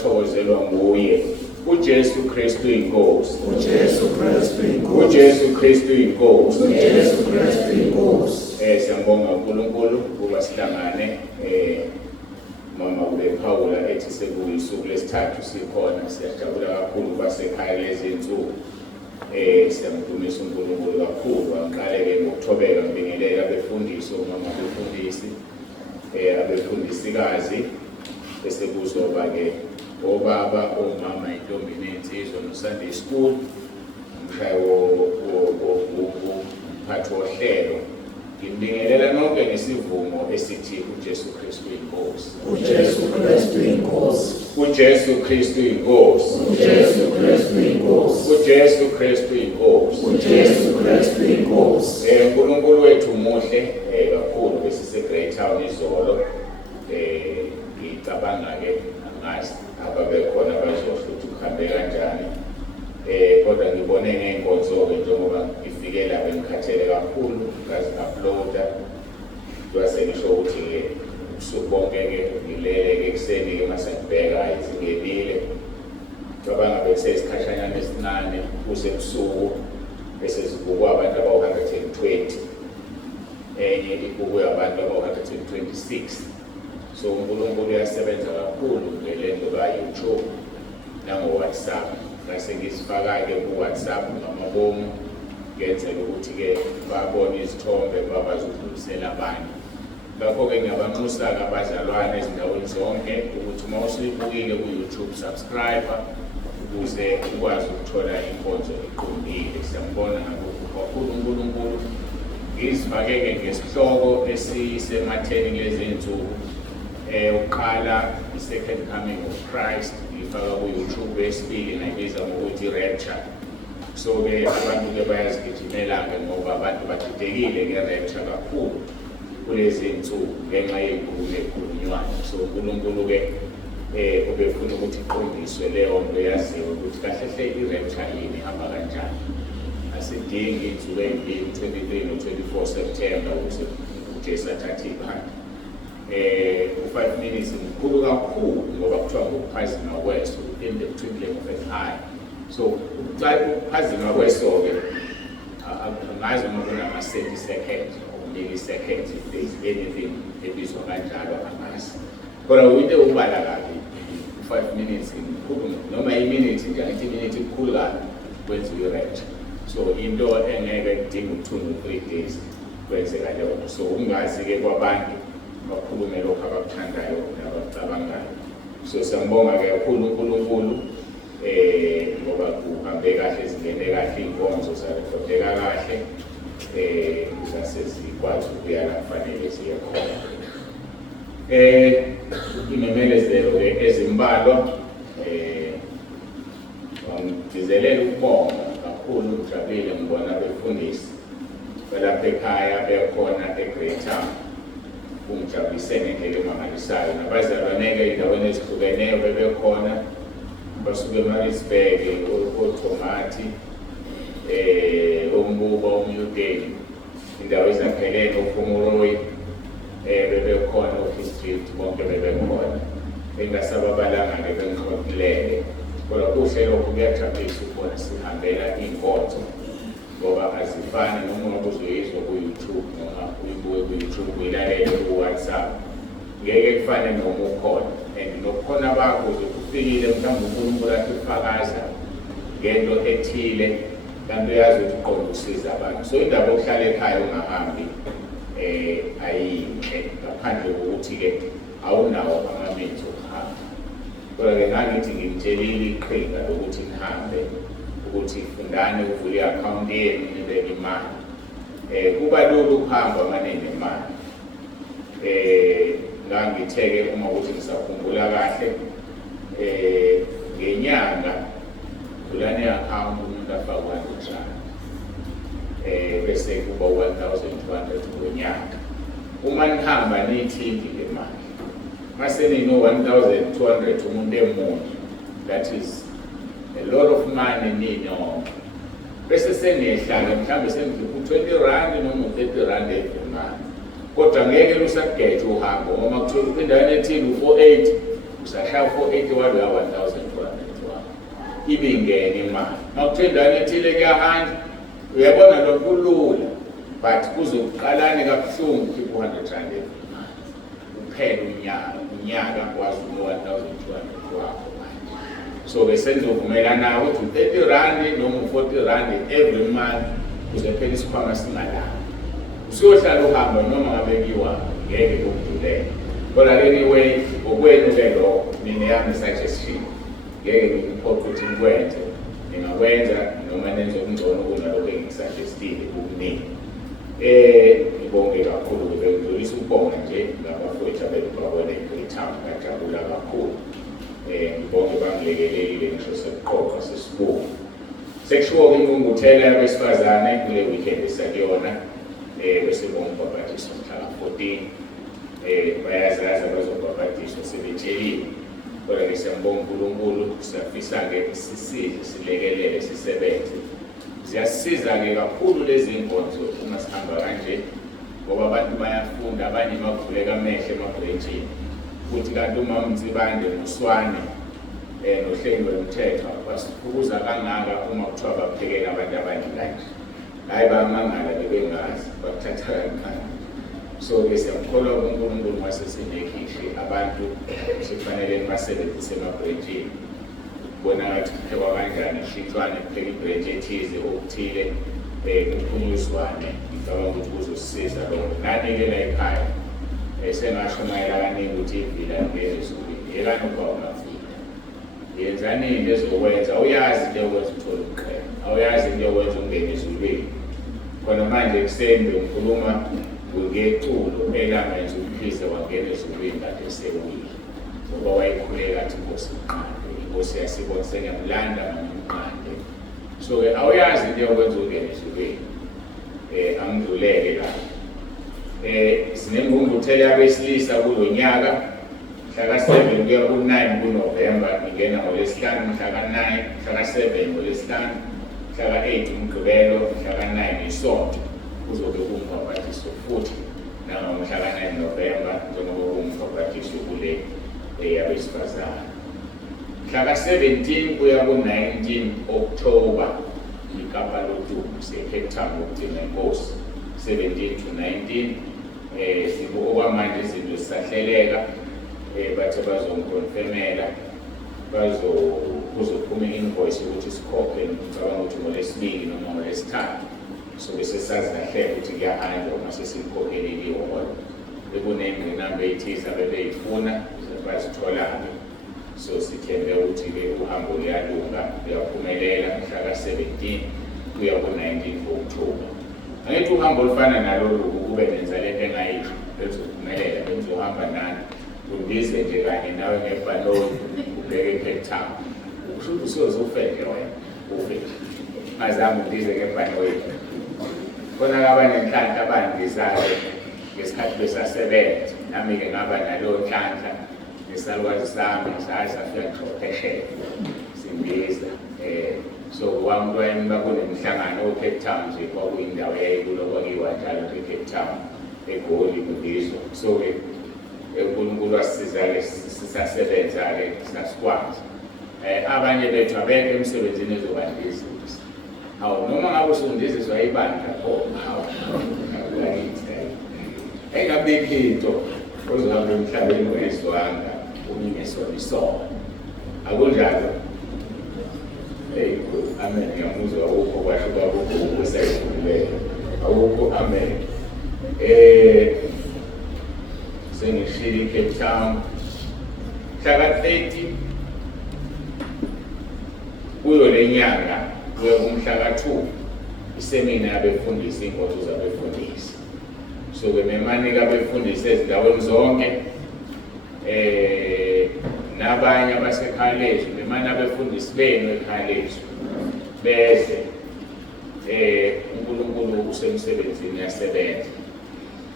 abathokozelwa nguye. uJesu Kristu inkosi. uJesu Kristu inkosi. uJesu Kristu inkosi. uJesu Kristu inkosi. Siyabonga uNkulunkulu ukuba sihlangane mama ubephawula ethi sekuyisuku lesithathu sikhona. Siyajabula kakhulu ukuba sekhaya lezi insuku. Siyamdumisa uNkulunkulu kakhulu. Angiqale-ke ngokuthobeka ngibingelela abefundisi, omama befundisi, abefundisikazi, bese kuzoba-ke obaba, omama, intombi nensizwa no-Sunday School, umshayi umphathi wohlelo. Ngibingelela nonke ngesivumo esithi uJesu Kristu inkosi. uJesu Kristu inkosi. uJesu Kristu inkosi. uJesu Kristu inkosi. uJesu Kristu inkosi. uJesu Kristu inkosi. uNkulunkulu wethu muhle kakhulu. Besise-Great Town izolo. Ngicabanga-ke angazi ababekhona bazohla ukuthi kuhambe kanjani. Kodwa ngibone ngey'nkonzo-ke njengoba ngifike lapha ngikhathele kakhulu ngazi-uploada. Sengisho ukuthi-ke ubusuku bonke-ke ngilele-ke ekuseni-ke mase ngibheka zingenile. Cabanga besesikhashanyana esincane kusebusuku bese zibukwa abantu abawu-120. Enye ibukwe abantu abawu-126. So uNkulunkulu uyasebenza kakhulu ngelento ka-YouTube nango-WhatsApp. Ngase ngizifaka-ke ku-WhatsApp ngamabomu ngenzela ukuthi-ke babone izithombe bakwazi ukudlulisela abanye. Ngakho-ke ngiyabanxusa-ke abazalwane ezindaweni zonke ukuthi uma usuyibukile ku-YouTube subscribe ukuze ukwazi ukuthola inkonzo eqondile. Siyambona kakhulu uNkulunkulu. Ngizifake-ke ngesihloko esisematheni kulezi nsuku. Uqala i-second coming of Christ ngifaka ku-YouTube. Esibili nayibiza ngokuthi rapture. So-ke abantu-ke bayazigijimela-ke ngoba abantu badidekile nge-rapture kakhulu kulezi nsuku ngenxa yemvumo ekhulunywayo. So uNkulunkulu-ke ubefuna ukuthi iqondiswe leyo nto yaziwe ukuthi kahle hle i-rapture yini ihamba kanjani. Asidingi insuku ey'mbili, 23 no-24 September ukuthi uJesu athathe ikhanda. U5 minutes mkhulu kakhulu ngoba kuthiwa ngokuphazima kweso in the twinkling of an eye. So ukuphazima kweso-ke angazi noma kunama-30 seconds or milliseconds if there is anything ebizwa kanjalo angazi. Kodwa into ubala kabi u5 minutes mkhulu noma iminute nje angithi iminute ikhulu kabi kwenziwe i-rapture. So into engeke kudinga u2 to 3 days kwenzeka leyo. So ungazi-ke kwabantu bakhulume lokho abakuthandayo nabakucabangayo. So siyambonga-ke kakhulu uNkulunkulu ngoba kuhambe kahle, zingene kahle iy'nkonzo zarekodeka kahle. Zasezikwazi ukuya la kufanele ziye khona. Imemelezelo-ke ezimbalwa ngizelela ukubonga kakhulu ngijabulile ngibona abefundisi balapha ekhaya bekhona eGreat Town. Kungijabulise ngendlela emangalisayo. Nabazalwane-ke ey'ndaweni ezihlukeneyo bebekhona. Basuke eMaritzburg, oThomati, oMbuba, oMyugeni, indawo ezakhelene, oPhumuloyi, bebekhona, oFreestrift, bonke bebekhona. Bengasababalanga-ke bengixoxilele. Kodwa kuhle lokhu kuyajabulisa ukubona sihambela iy'nkonzo ngoba azifani noma uzoyizwa ku-YouTube noma uyibuke ku-YouTube uyilalele ku-WhatsApp. Ngeke kufane noma ukhona. And nokukhona bakho ufikile mhlawumbe uNkulunkulu athi ufakaza ngento ethile kanti uyazi ukuthi uqonda usiza abantu. So indaba yokuhlala ekhaya ungahambi ayinhle ngaphandle kokuthi-ke awunawo amamenzi okuhamba. Kodwa-ke ngangithi ngimtshelile iqhinga lokuthi nihambe ukuthi fundani uvule i-akhawunti yenu nibeke imali. Kuba lula ukuhamba mane nemali. Ngangithe-ke uma ukuthi ngisakhumbula kahle ngenyanga vulani i-akhawunti umuntu afake $100 bese kuba 1,200 ngonyaka. Uma nihamba niyithinti le mali mase nino-1,200 umuntu emunye, that is a lot of money ninonke. Bese seniyehla-ke mhlawumbe sengikhipha u-20 noma u-30 evimani. Kodwa ngeke lusageje uhambo ngoba kuthiwa endaweni ethile u-48 usashaya 481 uya 1,200 ibingene imali. Makuthiwa endaweni ethile kuyahanjwa, uyabona lokho kulula, but kuzoqalane kabuhlungu ukhiphe 100 rand every month. Uphele unyaka kwazi uno 1,200 wakho manje. So besenzovumela nawe ukuthi 30 rand noma 40 rand every month kuze phela isikhwama singalala. Usuyohlala uhamba noma ngabe kuyiwa ngeke kukudulele. Kodwa anyway, okwenu-ke lokho mina yami suggestion ngeke ngikuphoqe ukuthi nikwenze, ningakwenza noma nenze okungcono kunalokho engikusuggestile kukuningi. Ngibonge kakhulu, bengidlulisa ukubonga nje ngabafowethu ababone iGreat Town, ngajabula kakhulu. Ngibonge bangilekelelile ngisho sekuqoqa sesibungu. Sekushiwo-ke ingqungquthela yabesifazane kule weekend esakuyona, bese bombhabhadiswa mhlaka 14. Bayazazi abazobhabhadiswa sebetsheliwe. Kodwa-ke siyambonga uNkulunkulu, siyafisa-ke sisize, silekelele, sisebenze. Ziyasisiza-ke kakhulu lezi nkonzo uma sihamba kanje, ngoba abantu bayafunda, abanye bakuvuleka amehlo emabhrentshini. Futhi kanti uMama Mtsibande noSwane nohleli lomthetho basiphukuza kangaka uma kuthiwa baphekela abantu abaningi kanje. Hayi bamangala bebengazi, bakuthatha kancane. So-ke siyamkholwa uNkulunkulu wasesinekhishi abantu sekufanele basebenzise emabhrentshini. Bona ngathi kuphekwa kanjani, ishintshwane kupheka ibhrentshi ethize okuthile, kuphumuliswane. Ngicabanga ukuthi kuzosisiza lokho. Nani-ke la ekhaya sengasho mayela kaningi ukuthi ivila ngeke ezulwini. Yekani ukuba ungavila. Yenzani into ezokwenza, awuyazi into yokwenza uthole umqhele, awuyazi into yokwenza ungene ezulwini. Khona manje ekuseni bengikhuluma ngeculo elanga nje uPhiza wangena ezulwini kade esewile. Ngoba wayekhuleka athi Nkosi mqande, inkosi yasibona sengiyamlanda ngimqande. So-ke awuyazi into yokwenza ungene ezulwini. Angidluleke la. Sinengqungquthela yabesilisa kulo nyaka mhlaka 7 kuya ku-9 kuNovemba, ngingena ngoLwesihlanu mhlaka 9, mhlaka 7 ngoLwesihlanu, mhlaka 8 uMgqibelo, mhlaka 9 isonto. Kuzobe kumbhabhadiso futhi nangomhlaka 9 Novemba njengoba kumbhabhadiso kule yabesifazane. Mhlaka 17 kuya ku-19 October iKapa loDumo se-Cape Town ukugcina inkosi. 17 to 19 sibuka okwamanje izinto zisahleleka, bathe bazongikonfirmela kuzophuma i-invoice ukuthi sikhokhe, ngicabanga ukuthi ngoLwesibili noma ngoLwesithathu. So bese sazi kahle ukuthi kuyahanjwa uma sesikhokheliwe kodwa bekunengqinamba eyithize abebeyifuna bazithola-ke. So sithembe ukuthi-ke uhambo luyalunga, luyaphumelela mhlaka 17 kuya ku-19 October. Angithi uhambo olufana nalolu kube nenza lento engayisho bezophumelela, bengizohamba nani undize nje kanye nawe ngebhanoyi ubheke eCape Town. Usho ukuthi usoze ufeke wena, ufike azange undize ngebhanoyi. Khona-ke abanenhlanhla abandizayo ngesikhathi besasebenza, nami-ke ngaba naleyo nhlanhla ngesalukwazi sami safika ngisho simbiza. So wami wayeni bakunemhlangano eCape Town nje, kwakuyindawo eyayikulo kwakiwa njalo eCape Town eGoli kundizwa. So-ke uNkulunkulu wasisiza-ke sisasebenza-ke sasikwazi. Abanye bethu abekho emsebenzini ezobandizisa. Hawu noma ngabe usundiziswa ibandla hawu engabikho into ozohamba emhlabeni ungayizwanga ungingesonisona. Akunjalo? Amen. Ngiyamuzwa ukho kwashuka kukho ukuseyivuleyo. Awukho amen. Sengishilo eCape Town mhlaka 30 kuyo le nyanga kuya kumhlaka 2 isemina yabefundisi, inkonzo zabefundisi. So-ke memanika abefundisi ezindaweni zonke, nabanye abasekhaleji memana abefundisi benu ekhaleji beze. uNkulunkulu usemsebenzini yasebenza.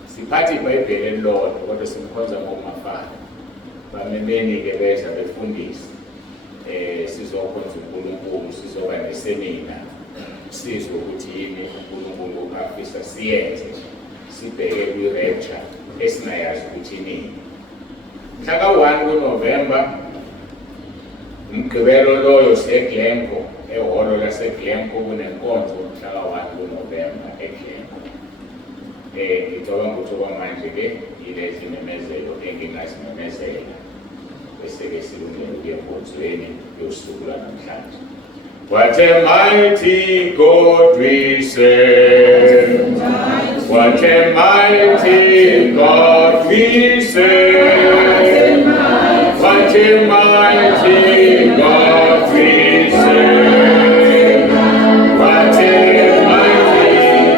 Siphathe iBhayibheli elilodwa kodwa simkhonza ngomafana. Bamemeni-ke beza befundisi. Sizokhonza uNkulunkulu, sizoba nesemina, sizwe ukuthi yini uNkulunkulu afisa siyenze, sibheke kwi-rapture esingayazi ukuthi nini. Mhlaka 1 kuNovemba Umgqibelo loyo seGlencoe, ehholo laseGlencoe kunenkonzo mhla ka-1 kuNovemba eGlencoe. Ngicabanga ukuthi okwamanje-ke yilezi imemezelo engingazimemezela bese-ke silungele ukuya enkonzweni yosuku lwanamhlanje. What a mighty God we serve. What a mighty God we serve. What a mighty God we serve. What a mighty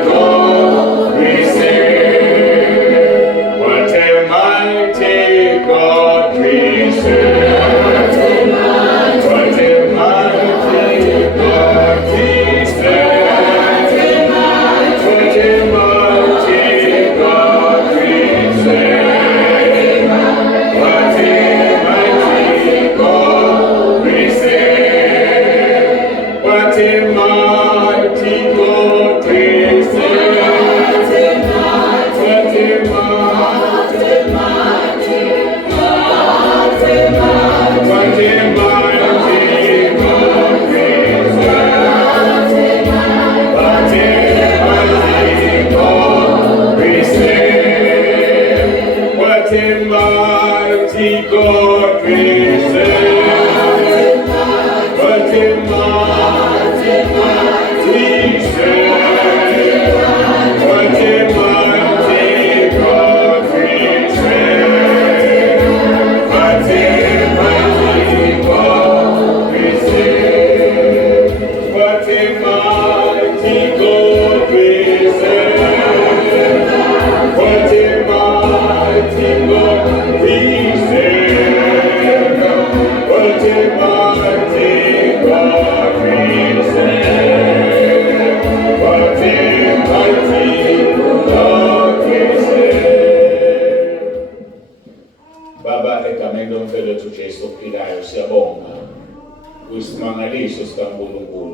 God we serve. What a mighty God we serve.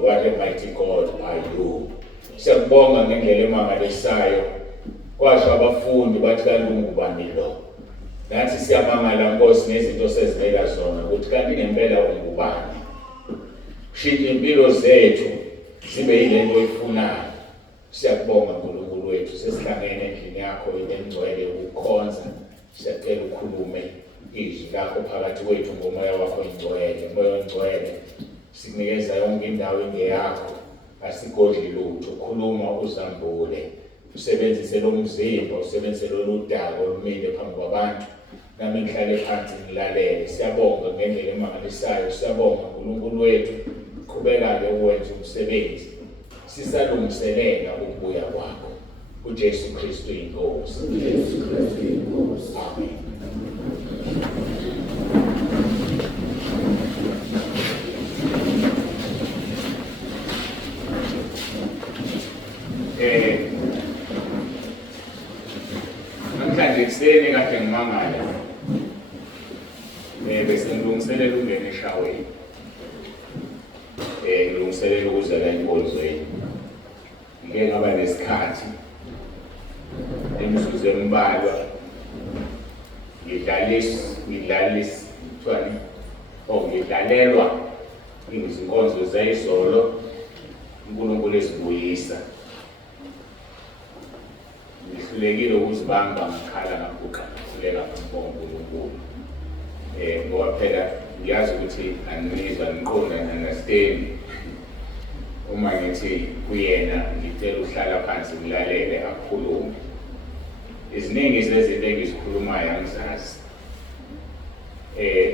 What a mighty God are you. Siyakubonga ngendlela emangalisayo. Kwasho abafundi bathi kalungu bani lo. Nathi siyamangala Nkosi nezinto sezivela zona ukuthi kanti ngempela ungubani. Shintsha impilo zethu zibe yilento oyifunayo. Siyakubonga Nkulunkulu wethu sesihlangene endlini yakho engcwele ukukhonza. Siyacela ukhulume izwi lakho phakathi kwethu ngomoya wakho ongcwele, moya ongcwele. Sikunikeza yonke indawo ingeyakho, asigodli lutho, khuluma uzambule, usebenzise lo mzimba, usebenzise lolu dako olumile phambi kwabantu, nami ngihlale phansi ngilalele. Siyabonga ngendlela emangalisayo, siyabonga Nkulunkulu wethu, qhubeka-ke ukwenza umsebenzi, sisalungiselela ukubuya kwakho. uJesu Kristu inkosi. Amen. Namhlanje ekuseni kade ngimangala bese ngilungiselela ukungena eshaweni, ngilungiselela ukuza la enkonzweni. Ngike ngaba nesikhathi imizuzu embalwa ngidlalelwa izinkonzo zayizolo, uNkulunkulu ezibuyisa. Ngihlulekile ukuzibamba, ngikhala ngaguqa, ngihluleka ngibonga uNkulunkulu. Ngoba phela ngiyazi ukuthi angizwa ngiqonda understand uma ngithi kuyena ngicela uhlala phansi ngilalele akhulume. Iziningi zezinto engizikhulumayo angizazi.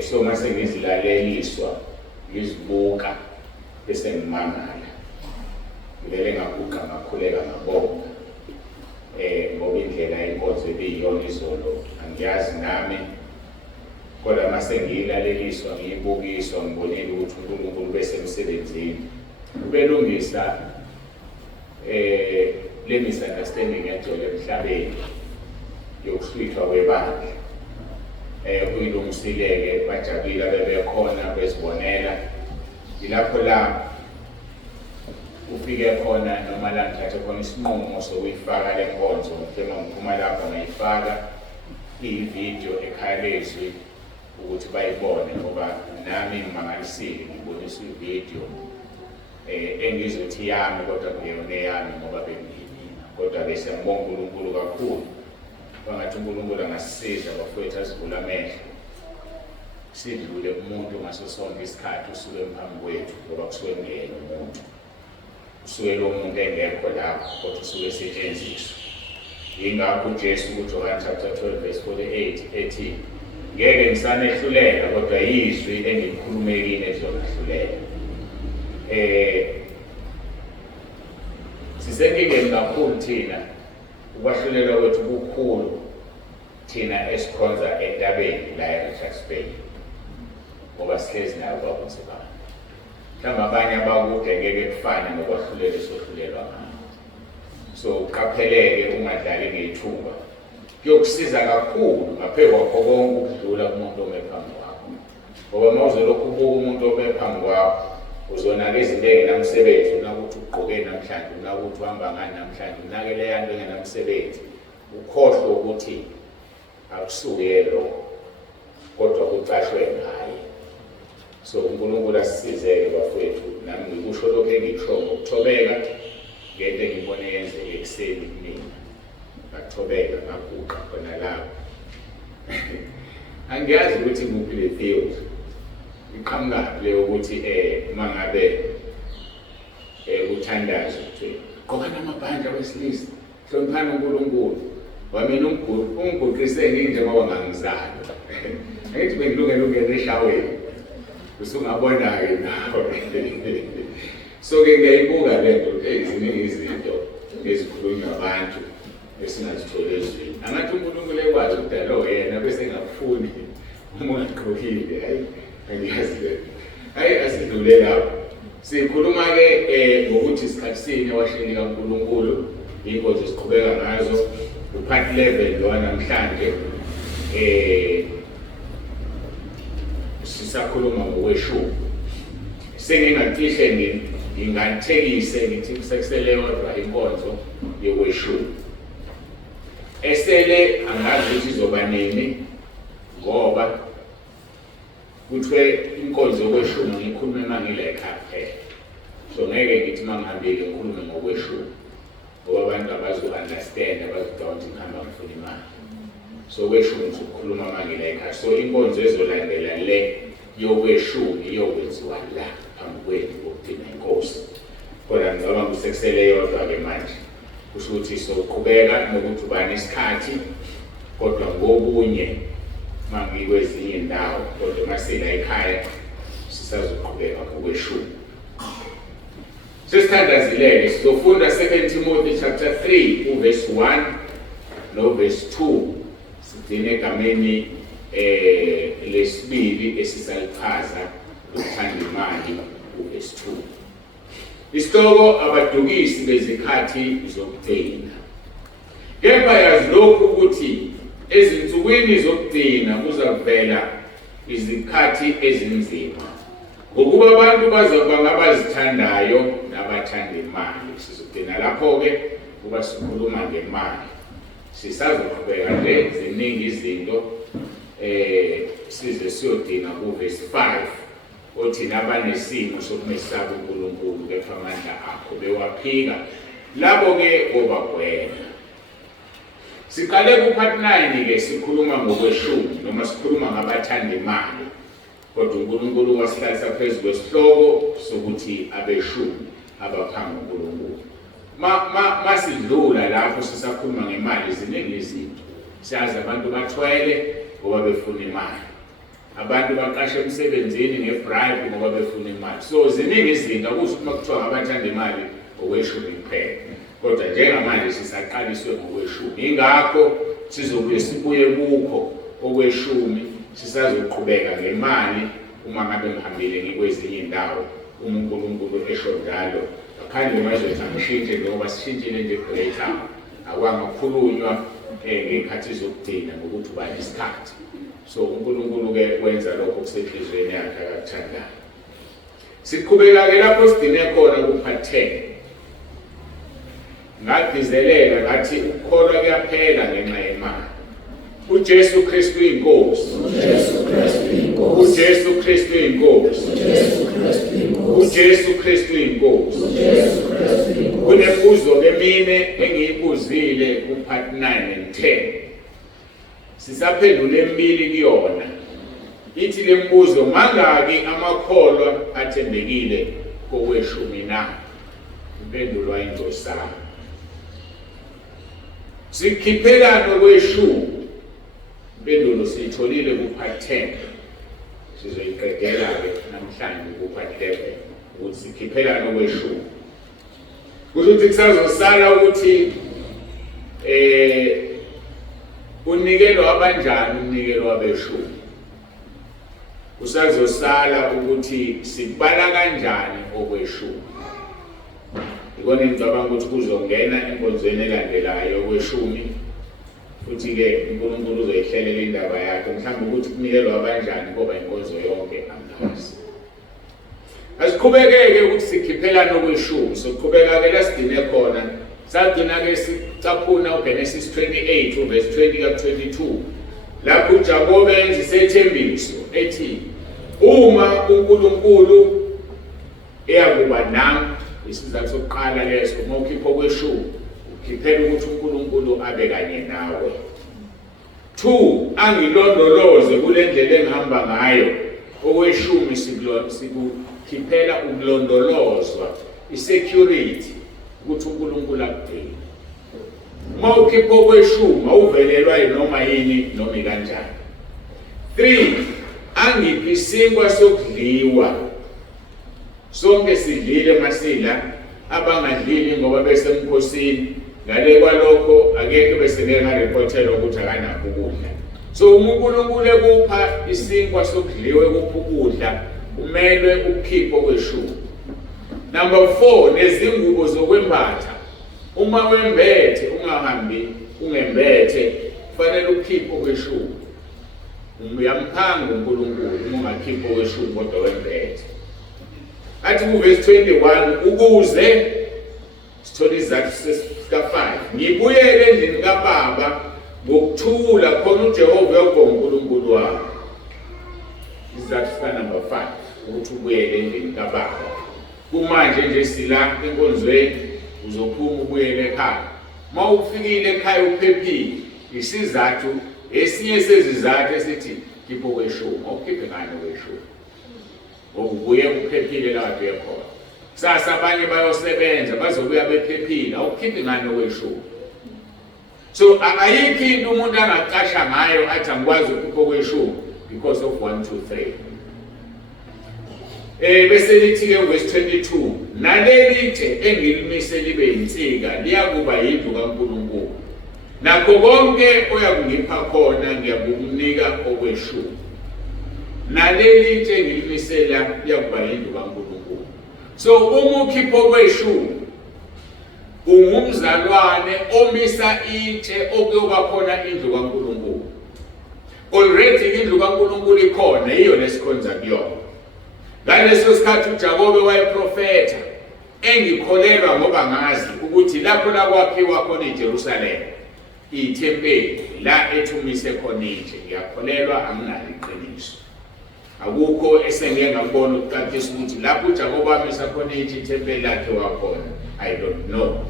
So mase ngizilaleliswa, ngizibuka bese ngimangala. Ngivele ngaguqa ngakhuleka ngabonga. Ngoba indlela inkonzo ebiyiyona izolo angiyazi nami, kodwa mase ngiyilaleliswa, ngiyibukiswa, ngibonile ukuthi uNkulunkulu besemsebenzini ubelungisa le misunderstanding egcwele emhlabeni yokuhlwithwa kwebandla. Kuyilungisileke, bajabulile bebekhona bezibonela. Yilapho la ufike khona noma la ngithathe khona isinqumo sokuyifaka le nkonzo. Njengoba ngiphuma lapha ngayifaka ividiyo ekhaya lezwi ukuthi bayibone ngoba nami ngimangalisile ngibonisa ividiyo engizothi yami kodwa kuyona eyami ngoba bengiyimina. Kodwa-ke siyambonga uNkulunkulu kakhulu bangathi uNkulunkulu angasisiza bafowethu asivule amehlo sidlule umuntu ngaso sonke isikhathi usuke phambi kwethu ngoba kusuke kungena umuntu usuke lo muntu engekho lapho kodwa usuke esetshenziswa. Yingakho uJesu kuJohn chapter 12 verse 48 ethi ngeke ngisanehlulela kodwa yizwi engilikhulumekile elizonahlulela. Sisenkingeni kakhulu thina ukwahlulela kwethu kukhulu thina esikhonza entabeni la eRichards Bay ngoba sihlezi nayo kwakunzima. Mhlawumbe abanye abakude ngeke kufane nokwahlulela esohlulelwa ngabo. So uqapheleke ungadlali ngethuba kuyokusiza kakhulu ngaphezu kwakho konke ukudlula kumuntu ome phambi kwakho. Ngoba mawuzolokhu ubuka umuntu ome phambi kwakho uzonaka izinto engenamsebenzi, unakuthi ugqoke namhlanje, unakuthi uhamba ngani namhlanje, unake leya nto engenamsebenzi, ukhohlwe ukuthi akusuke lo kodwa kucashwe ngaye. So uNkulunkulu asisize-ke bafowethu, nami ngikusho lokho engikusho ngokuthobeka ngento engibone yenzeka ekuseni kumina. Ngathobeka ngaguqa khona lapho. Angiyazi ukuthi nguphi le field iqhamuka le ukuthi uma ngabe uthandazo ukuthi gqoka namabhandla wesilisa hloniphani uNkulunkulu. Wamina ungiguqise nje ngoba ngangizalo. Angithi bengilungele ungena eshaweni usungabona-ke nawe. So-ke ngiyayibuka le nto eziningi izinto ezikhulunywa abantu esingazitholi ezweni. Angathi uNkulunkulu ekwazi ukudala yena bese engakufuni uma ungagqokile. Hayi angiyazi le nto. Hayi asidlule lapho. Sikhuluma-ke ngokuthi isikhathi sini wahleli kaNkulunkulu iy'nkonzo siqhubeka ngazo. Upart 11 lo namhlanje sisakhuluma ngokweshumi. Sengingacishe ngingathekise ngithi kusekusele kodwa inkonzo yokweshumi. Esele angazi ukuthi izoba nini ngoba kuthiwe inkonzo yokweshumi ngikhulume mangile ekhaya kuphela. So ngeke ngithi mangihambile ngikhulume ngokweshumi ngoba abantu abazo-understand abazodinga ukuthi ngihamba ngifuna imali. So kweshumi sikhuluma mangile ekhaya. So inkonzo ezolandela le yokweshumi iyokwenziwa la phambi kwethu kokugcina inkosi. Kodwa ngicabanga kusekusele yodwa-ke manje kusho ukuthi soqhubeka nokuthi ubani isikhathi kodwa ngokunye mangikwezinye indawo kodwa masila ekhaya sisazoqhubeka ngokweshumi. Sesithandazileke sizofunda 2 Timothy chapter 3 uverse 1 noverse 2 sigcine egameni lesibili esisalichaza ukuthanda imali uverse 2. Isihloko abadukisi bezikhathi zokugcina. Kepha yazi lokhu ukuthi ezinsukwini zokugcina kuzavela izikhathi ezinzima ngokuba abantu bazoba ngabazithandayo nabathanda imali. Sizogcina lapho-ke kuba sikhuluma ngemali. Sisazoqhubeka nje ziningi izinto size siyodinga kuverse 5 othi nabanesimo sokumesaba uNkulunkulu kepha amandla akho bewaphika labo-ke obagwema. Siqale ku-part 9-ke sikhuluma ngokweshumi noma sikhuluma ngabathanda imali kodwa uNkulunkulu wasihlalisa phezu kwesihloko sokuthi abeshumi abaphambi kuNkulunkulu. Masidlula lapho sisakhuluma ngemali ziningi izinto. Siyazi abantu bathwele ngoba befuna imali. Abantu baqashe emsebenzini ngebribe ngoba befuna imali. So ziningi izinto akusho uma kuthiwa abathanda imali okweshumi kuphela. Kodwa njengamanje sisaqaliswe ngokweshumi. Ingakho sizobuye sibuye kukho okweshumi sisazoqhubeka ngemali uma ngabe ngihambile ngikwezinye indawo uNkulunkulu esho njalo. Ngaphandle mazothi angishintshe ngoba sishintshile nje greater akwangakhulunywa ngey'khathi zokugcina ngokuthi uba nesikhathi. So uNkulunkulu-ke wenza lokho kusenhliziyweni yakhe akakuthandayo. Siqhubeka-ke lapho sigcine khona ku-part 10. Ngagcizelela ngathi ukukholwa kuyaphela ngenxa yemali. uJesu Kristu inkosi. uJesu Kristu inkosi. uJesu Kristu inkosi. uJesu Kristu inkosi. uJesu Kristu inkosi. uJesu Kristu inkosi. Kunembuzo emine engiyibuzile ku-part 9 and 10. Sisaphendule emibili kuyona. Ithi le mbuzo mangaki amakholwa athembekile kokweshumi na? Impendulo ayingcosana. Sikhiphelano kweshumi. Impendulo siyitholile ku-part 10. Sizoyiqedela-ke namhlanje ku-part 11 ukuthi sikhiphelano kweshumi. Kusho ukuthi kusazosala ukuthi unikelo wabanjani umnikelo wabeshumi. Kusazosala ukuthi sibala kanjani okweshumi. Ikona ngicabanga ukuthi kuzongena enkonzweni elandelayo kweshumi. Futhi-ke uNkulunkulu uzoyihlelela indaba yakhe mhlawumbe ukuthi kunikelwa abanjani ngoba inkonzo yonke angazi. Asiqhubekeke ukuthi sikhiphelane okweshumi. Soqhubeka-ke la sigcine khona. Sagcina-ke sicaphuna uGenesis 28 verse 20 ka 22. Lapho uJakobe enza isethembiso ethi uma uNkulunkulu eyakuba nami, isizathu sokuqala leso, uma ukhipha okweshumi ukhiphela ukuthi uNkulunkulu abe kanye nawe. 2, angilondoloze kule ndlela engihamba ngayo. Okweshumi sikukhiphela ukulondolozwa, isecurity ukuthi uNkulunkulu akugcine. Uma ukhipha okweshumi awuvelelwa noma yini noma kanjani. 3, angiphi isinkwa sokudliwa. Sonke sidlile masila, abangadlili ngoba besemkhosini. Ngale kwalokho akekho bese ngereportela ukuthi akanakho ukudla. So uNkulunkulu ekupha isinkwa sokudliwa ekupha ukudla kumele ukukhiphe okweshumi. Number 4, nezingubo zokwembatha. Uma wembethe ungahambi ungembethe kufanele ukhiphe okweshumi. Uyamphanga uNkulunkulu uma ungakhipha okweshumi kodwa wembethe. Athi kuverse 21 ukuze sithola izathu sika-5 ngibuyele endlini kaBaba ngokuthula khona uJehova yokuba uNkulunkulu wami. Izathu sika-number 5 ukuthi ubuyele endlini kaBaba. Kumanje nje sila enkonzweni uzophuma ubuyele ekhaya. Uma ufikile ekhaya uphephile, isizathu esinye sezizathu esithi khipha okweshumi. Awukhiphe ngani okweshumi? Ubuye uphephile la kade khona. Sasa abanye bayosebenza bazobuya bephephile, awukhiphi ngani okweshumi. So ayikho into umuntu angacasha ngayo athi angikwazi ukukhipha okweshumi because of 1 2 3. Bese lithi-ke verse 22, nalelitshe engilimise libe yinsika liyakuba yindlu kaNkulunkulu. Nakho konke oyakungipha khona ngiyakunika okweshumi. Nalelitshe engilimisela liyakuba yindlu kaNkulunkulu. So uma ukhipha okweshumi ungumzalwane omisa itshe okuyoba khona indlu kaNkulunkulu. Already indlu kaNkulunkulu ikhona, iyo lesikhonza kuyona. Ngaleso sikhathi uJakobe wayeprofetha, engikholelwa ngoba ngazi ukuthi lapho la kwakhiwa khona iJerusalema, ithempeli la ethumise khona itshe, ngiyakholelwa anginalo iqiniso. Akukho esengeke ngakubona ukuqaphisa ukuthi lapho uJakobe amisa khona itshe ithempeli lakhe wakhona. I don't know.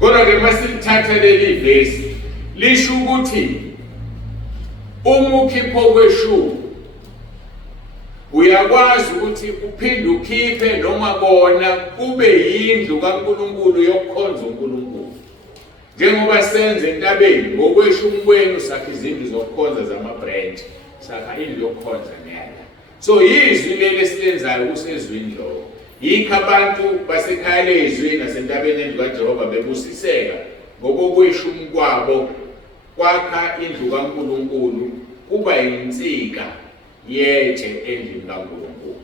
Kodwa-ke masilithatha leli vesi lisho ukuthi uma ukhipha okweshumi uyakwazi ukuthi uphinde ukhiphe noma bona kube yindlu kaNkulunkulu yokukhonza uNkulunkulu. Njengoba senze entabeni ngokweshumi kwenu sakha izindlu zokukhonza zamabranch, sakha indlu yokukhonza neyala. So yizwi leli esilenzayo kusezwini lo. Yikho abantu basekhaya lezwi nasentabeni endlu kaJehova bebusiseka ngokokweshumi kwabo kwakha indlu kaNkulunkulu kuba yinsika yetshe endlini kaNkulunkulu.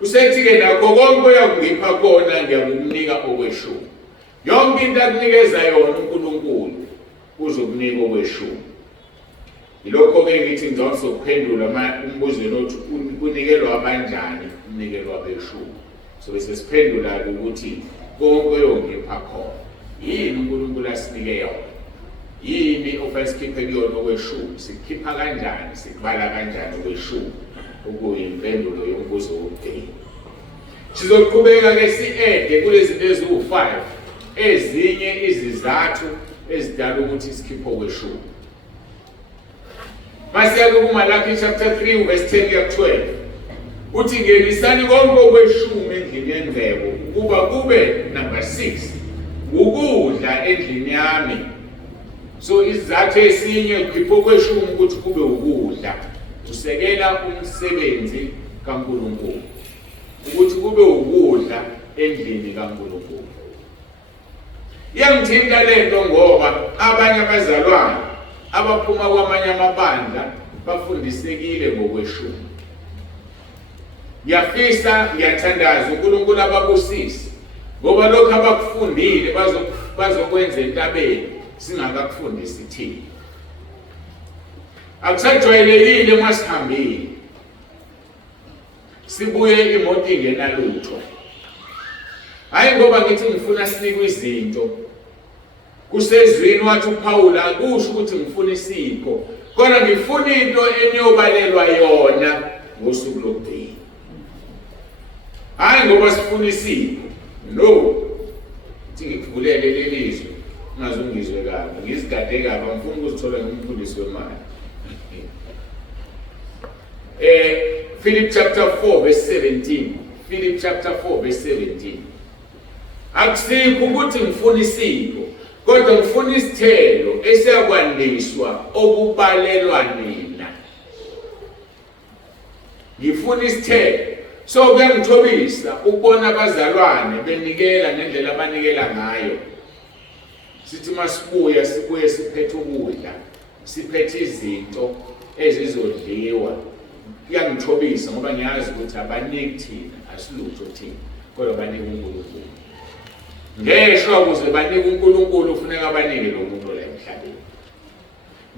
Usethi-ke nakho konke oyakungipha khona ngiyakunika okweshumi. Yonke into akunikeza yona uNkulunkulu uzokunika okweshumi. Yilokho-ke ngithi ngizama sokuphendula umbuzweni othi kunikelwa abanjani umnikelo wabeshumi. So bese siphendula-ke ukuthi konke oyongipha khona yini uNkulunkulu asinike yona. yini ofuna sikhiphe kuyona okweshumi, sikhipha kanjani, sikubala kanjani okweshumi, okuyimpendulo yombuzo wokugcina. Sizoqhubeka-ke si-ede kulezi zinto eziwu-5 ezinye izizathu ezidala ukuthi sikhiphe okweshumi. Masiyake kuMalaki chapter 3 verse 10 kuya 12. Uthi ngenisani konke okweshumi endlini yendleko ukuba kube number 6 ukudla endlini yami. So isizathu esinye ukhipha okweshumi ukuthi kube ukudla, usekela umsebenzi kaNkulunkulu, ukuthi kube ukudla endlini kaNkulunkulu. Iyangithinta lento ngoba abanye abazalwane abaphuma kwamanye amabandla bafundisekile ngokweshumi. Ngiyafisa, ngiyathandaza uNkulunkulu ababusise ngoba lokho abakufundile bazokwenza entabeni singakakufundisi thina. Akusajwayelekile uma sihambile sibuye imoto ingenalutho. Hayi ngoba ngithi ngifuna sinikwe izinto kusezwini wathi uPaul akusho ukuthi ngifuna isipho, kodwa ngifuna into eniyobalelwa yona ngosuku lokugcina. Hayi ngoba sifuna isipho, no. Ithi ngikuvulele lelizwe ungazungizwe kabi, ngizigade kabi, ngifuna ukuzithola ngumfundisi wemali. Philip chapter 4 verse 17. Philip chapter 4 verse 17. Akusikho ukuthi ngifuna isipho, kodwa ngifuna isithelo esiyakwandiswa okubalelwa nina. Ngifuna isithelo. So kuyangithobisa ukubona abazalwane benikela ngendlela abanikela ngayo. Sithi masibuya sibuye siphethe ukudla, siphethe izinto ezizodliwa. Kuyangithobisa ngoba ngiyazi ukuthi abaniki thina, asilutho thina, kodwa banika uNkulunkulu. Ngeshwa ukuze banike uNkulunkulu ufuneka abanike lo muntu la emhlabeni.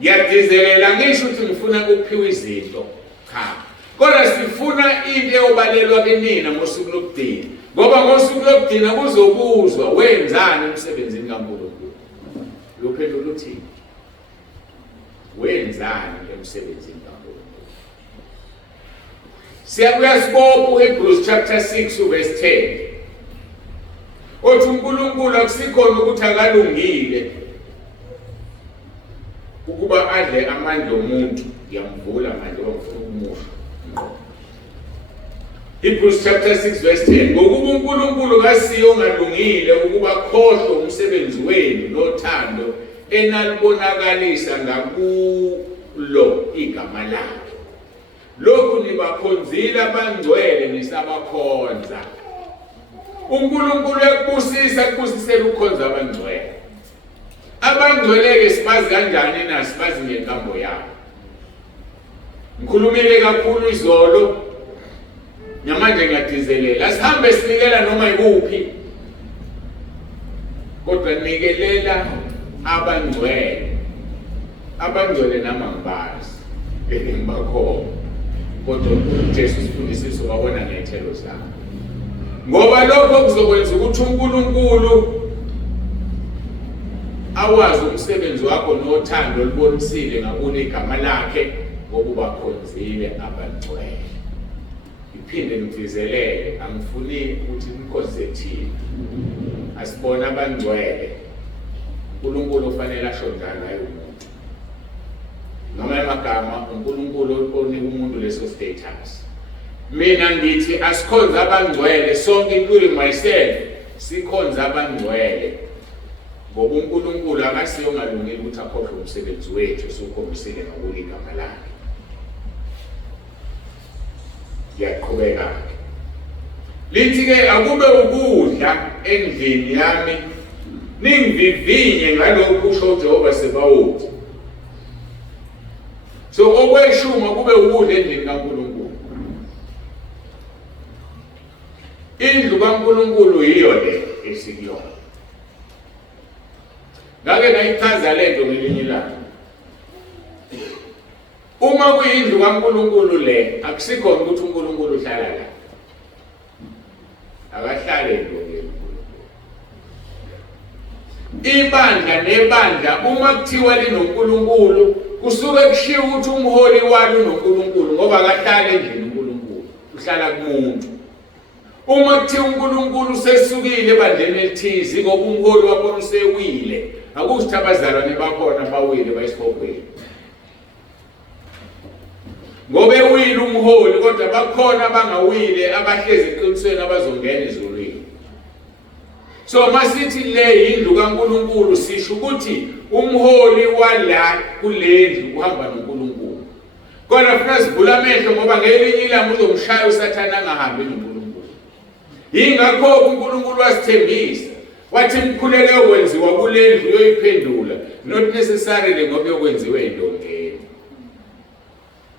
Ngiyadizelela ngisho ukuthi ngifuna ukuphiwa izinto, cha. Kodwa sifuna into eyobalelwa kenina ngosuku lokugcina, ngoba ngosuku lokugcina kuzobuzwa wenzani emsebenzini kaNkulunkulu. Lophendula uthini? Wenzani emsebenzini kaNkulunkulu? Siyabuya sibopha uHebrews chapter 6 verse 10. Othi uNkulunkulu akusikhona ukuthi akalungile ukuba adle amandla omuntu. Ngiyamvula manje ngifuna ukumusha. Hebrews chapter 6 verse 10. Ngokuba uNkulunkulu kasiyo ongalungile ukuba khohlwe umsebenzi wenu nothando enalibonakalisa ngakulo igama lakhe. Lokhu nibakhonzile abangcwele nisabakhonza. uNkulunkulu ekubusisela ukukhonza abangcwele. Abangcwele-ke sibazi kanjani na? Sibazi ngenkambo yabo. Ngikhulumile kakhulu izolo, namanje ngiyadizelela. Asihambe sinikela noma ikuphi, kodwa nikelela abangcwele. Abangcwele nama ngibazi, ngibakhona, kodwa uJesu sifundisisa wabona ngethelo zabo. Ngoba lokho kuzokwenza ukuthi uNkulunkulu awazi umsebenzi wakho nothando olubonisile ngakule igama lakhe ngoba ubakhonzile abangcwele. Iphinde ngithizelele, angifuni ukuthi nikhonze thina. Asibona abangcwele. uNkulunkulu ufanele asho njalo hayi umuntu. Noma amagama uNkulunkulu onika umuntu leso status. Mina ngithi asikhonza abangcwele sonke, including myself, sikhonza abangcwele. Ngoba uNkulunkulu akasiyo ongalungile ukuthi akhohlwe umsebenzi wethu esukhombisile ngakule igama lakhe. Yaqhubeka. Lithi-ke akube ukudla endlini yami, ningivivinye ngalokhu kusho uJehova Sebawothi. So okweshuma kube ukudla endlini kaNkulunkulu. Indlu kaNkulunkulu yiyo le esikuyona. Ngake ngayichaza lento ngelinye ilanga. Uma kuyindlu kaNkulunkulu le, akusikho ukuthi uNkulunkulu uhlala la. Akahlale endlini kaNkulunkulu. ibandla nebandla uma kuthiwa linoNkulunkulu kusuke kushiya ukuthi umholi walo unoNkulunkulu ngoba akahlali endlini uNkulunkulu uhlala kumuntu. Uma kuthiwa uNkulunkulu sesukile ebandleni elithize ngoba umholi wabo usewile, akusho ukuthi abazalwane bakhona bawile bayisibhokweni. Ngoba ewile umholi kodwa bakhona abangawile abahlezi eqinisweni abazongena ezulwini. So masithi le indlu kaNkulunkulu sisho ukuthi umholi wala kulendlu uhamba noNkulunkulu. Kodwa funa sivula amehlo ngoba ngelinye ilanga uzomshaya uSathane angahambi noNkulunkulu. Yingakho uNkulunkulu wasithembisa wathi imkhuleko yokwenziwa kulendlu uyoyiphendula, not necessarily ngoba yokwenziwa endongeni.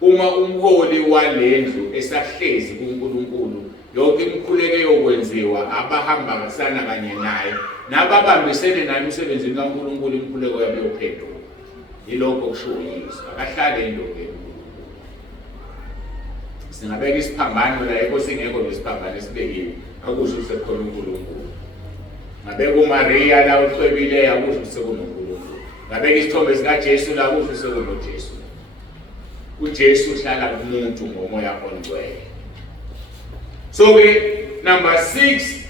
Uma umholi walendlu esahlezi kuNkulunkulu yonke imkhuleko yokwenziwa abahamba ngasana kanye naye nababambisene naye umsebenzini kaNkulunkulu imkhuleko yabo yophendula. Yilokho kusho uYesu akahlale endongeni. Singabeka isiphambano la yebo singekho lesiphambano esibekiwe akusho usekhona uNkulunkulu. Ngabeka uMaria la uhlwebile akusho usekunoNkulunkulu. Ngabeka isithombe sikaJesu la akusho usekunoJesu. uJesu uhlala kumuntu ngomoya ongcwele. So ke number 6,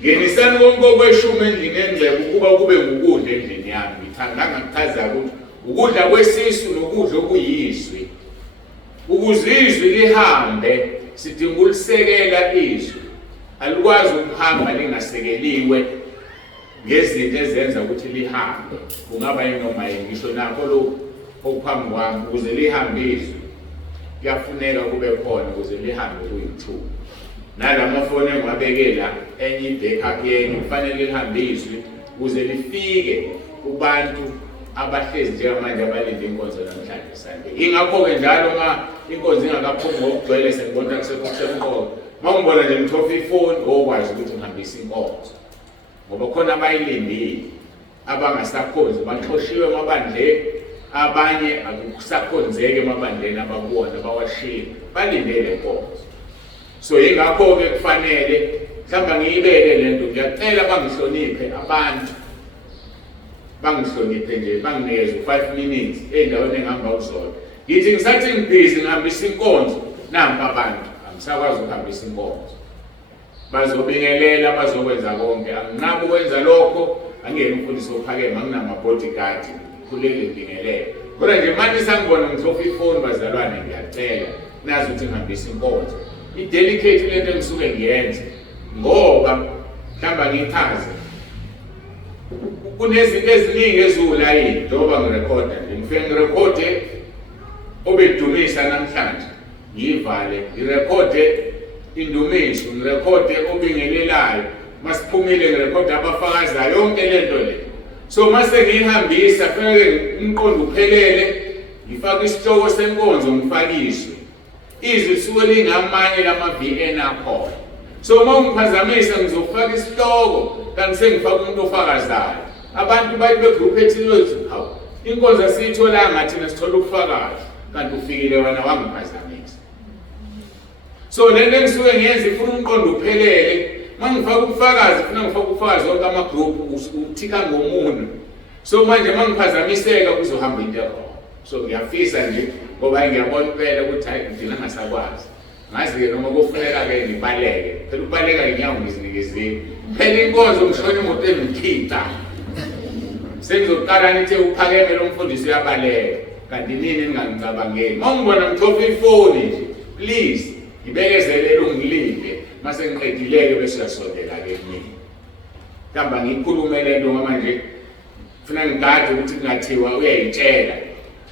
ngenisani konke okweshumi endlini engcwele ukuba kube ngukudla endlini yami. Ngithanda ngakuchaza ukuthi ukudla kwesisu nokudla okuyizwi. Ukuze izwi lihambe sidinga ukulisekela izwi. Alikwazi ukuhamba lingasekeliwe ngezinto ezenza ukuthi lihambe. Kungaba yinoma ngisho nakho lokho okuphambi kwami ukuze lihambe izwi kuyafuneka kube khona ukuze lihambe ku-YouTube. Nalamafoni engiwabekela enye i-backup yenye kufanele lihambe izwi ukuze lifike kubantu abahlezi njengamanje abalinde inkonzo namhlanje Sunday. Ingakho-ke njalo uma inkonzo ingakaphumi ngokugcwele sengibona kusesemqoka. Uma ngibona nje ngithofa ifoni okwazi ukuthi ngihambise inkonzo. Ngoba khona abayilindile abangasakhonzi baxhoshiwe emabandleni, abanye akusakhonzeke emabandleni abakuwona bawashiye balindele inkonzo. So ingakho-ke kufanele mhlawumbe ngiyibeke lento, ngiyacela bangihloniphe abantu, bangihloniphe nje banginikeze 5 minutes ey'ndaweni engihamba kuzona. Ngithi ngisathi ngibhizi ngihambisa inkonzo, nampa abantu angisakwazi ukuhambisa inkonzo. Bazobingelela, bazokwenza konke, anginqaba ukwenza lokho, angiyena umfundisi ophakeme, anginama-bodyguard, khulele ngibingelele. Kodwa nje manje sangibona ngithofa ifoni bazalwane, ngiyacela nazi ukuthi ngihambisa inkonzo. I-delicate lento engisuke ngiyenze ngoba mhlawumbe ngichaze kunezinto eziningi eziwulayini njengoba ngirekhoda nje. Ngifike ngirekhode obedumisa namhlanje, ngiyivale, ngirekhode indumiso, ngirekhode obingelelayo, masiphumile ngirekhode abafakazayo, yonke lento le. So mase ngiyihambisa kufanele umqondo uphelele, ngifake isihloko senkonzo ngifakiswe. Izwi lisuke lingamanye lama-VN akhona. So uma ngiphazamisa ngizofaka isihloko kanti sengifaka umuntu ofakazayo. Abantu bathi begroup ethile hawu inkonzo asiyitholanga thina sithola ubufakazi kanti ufikile wena wangiphazamisa. So lento engisuke ngiyenza ifuna umqondo uphelele. Uma ngifaka ubufakazi funa ngifaka ubufakazi wonke ama-group ukuthika ngomunwe. So manje uma ngiphazamiseka kuzohamba into yakho. So ngiyafisa nje ngoba ngiyabona impela ukuthi hayi ngidina ngasakwazi. Ngazi-ke noma kufuneka-ke ngibaleke. Phela ukubaleka inyawo ngizinikezile. Phela inkonzo ngishona imoto engikhipha. Sengizoqala nithe uphakeme lo mfundisi uyabaleka. Kanti nini ningangicabangeli. Uma ngibona ngithofa ifoni nje, please ngibekezelele ungilinde. Mase ngiqedileke bese uyasondela-ke kimi. Mhlawumbe ngikhulume le nto manje funa ngigade ukuthi kungathiwa uyayitshela.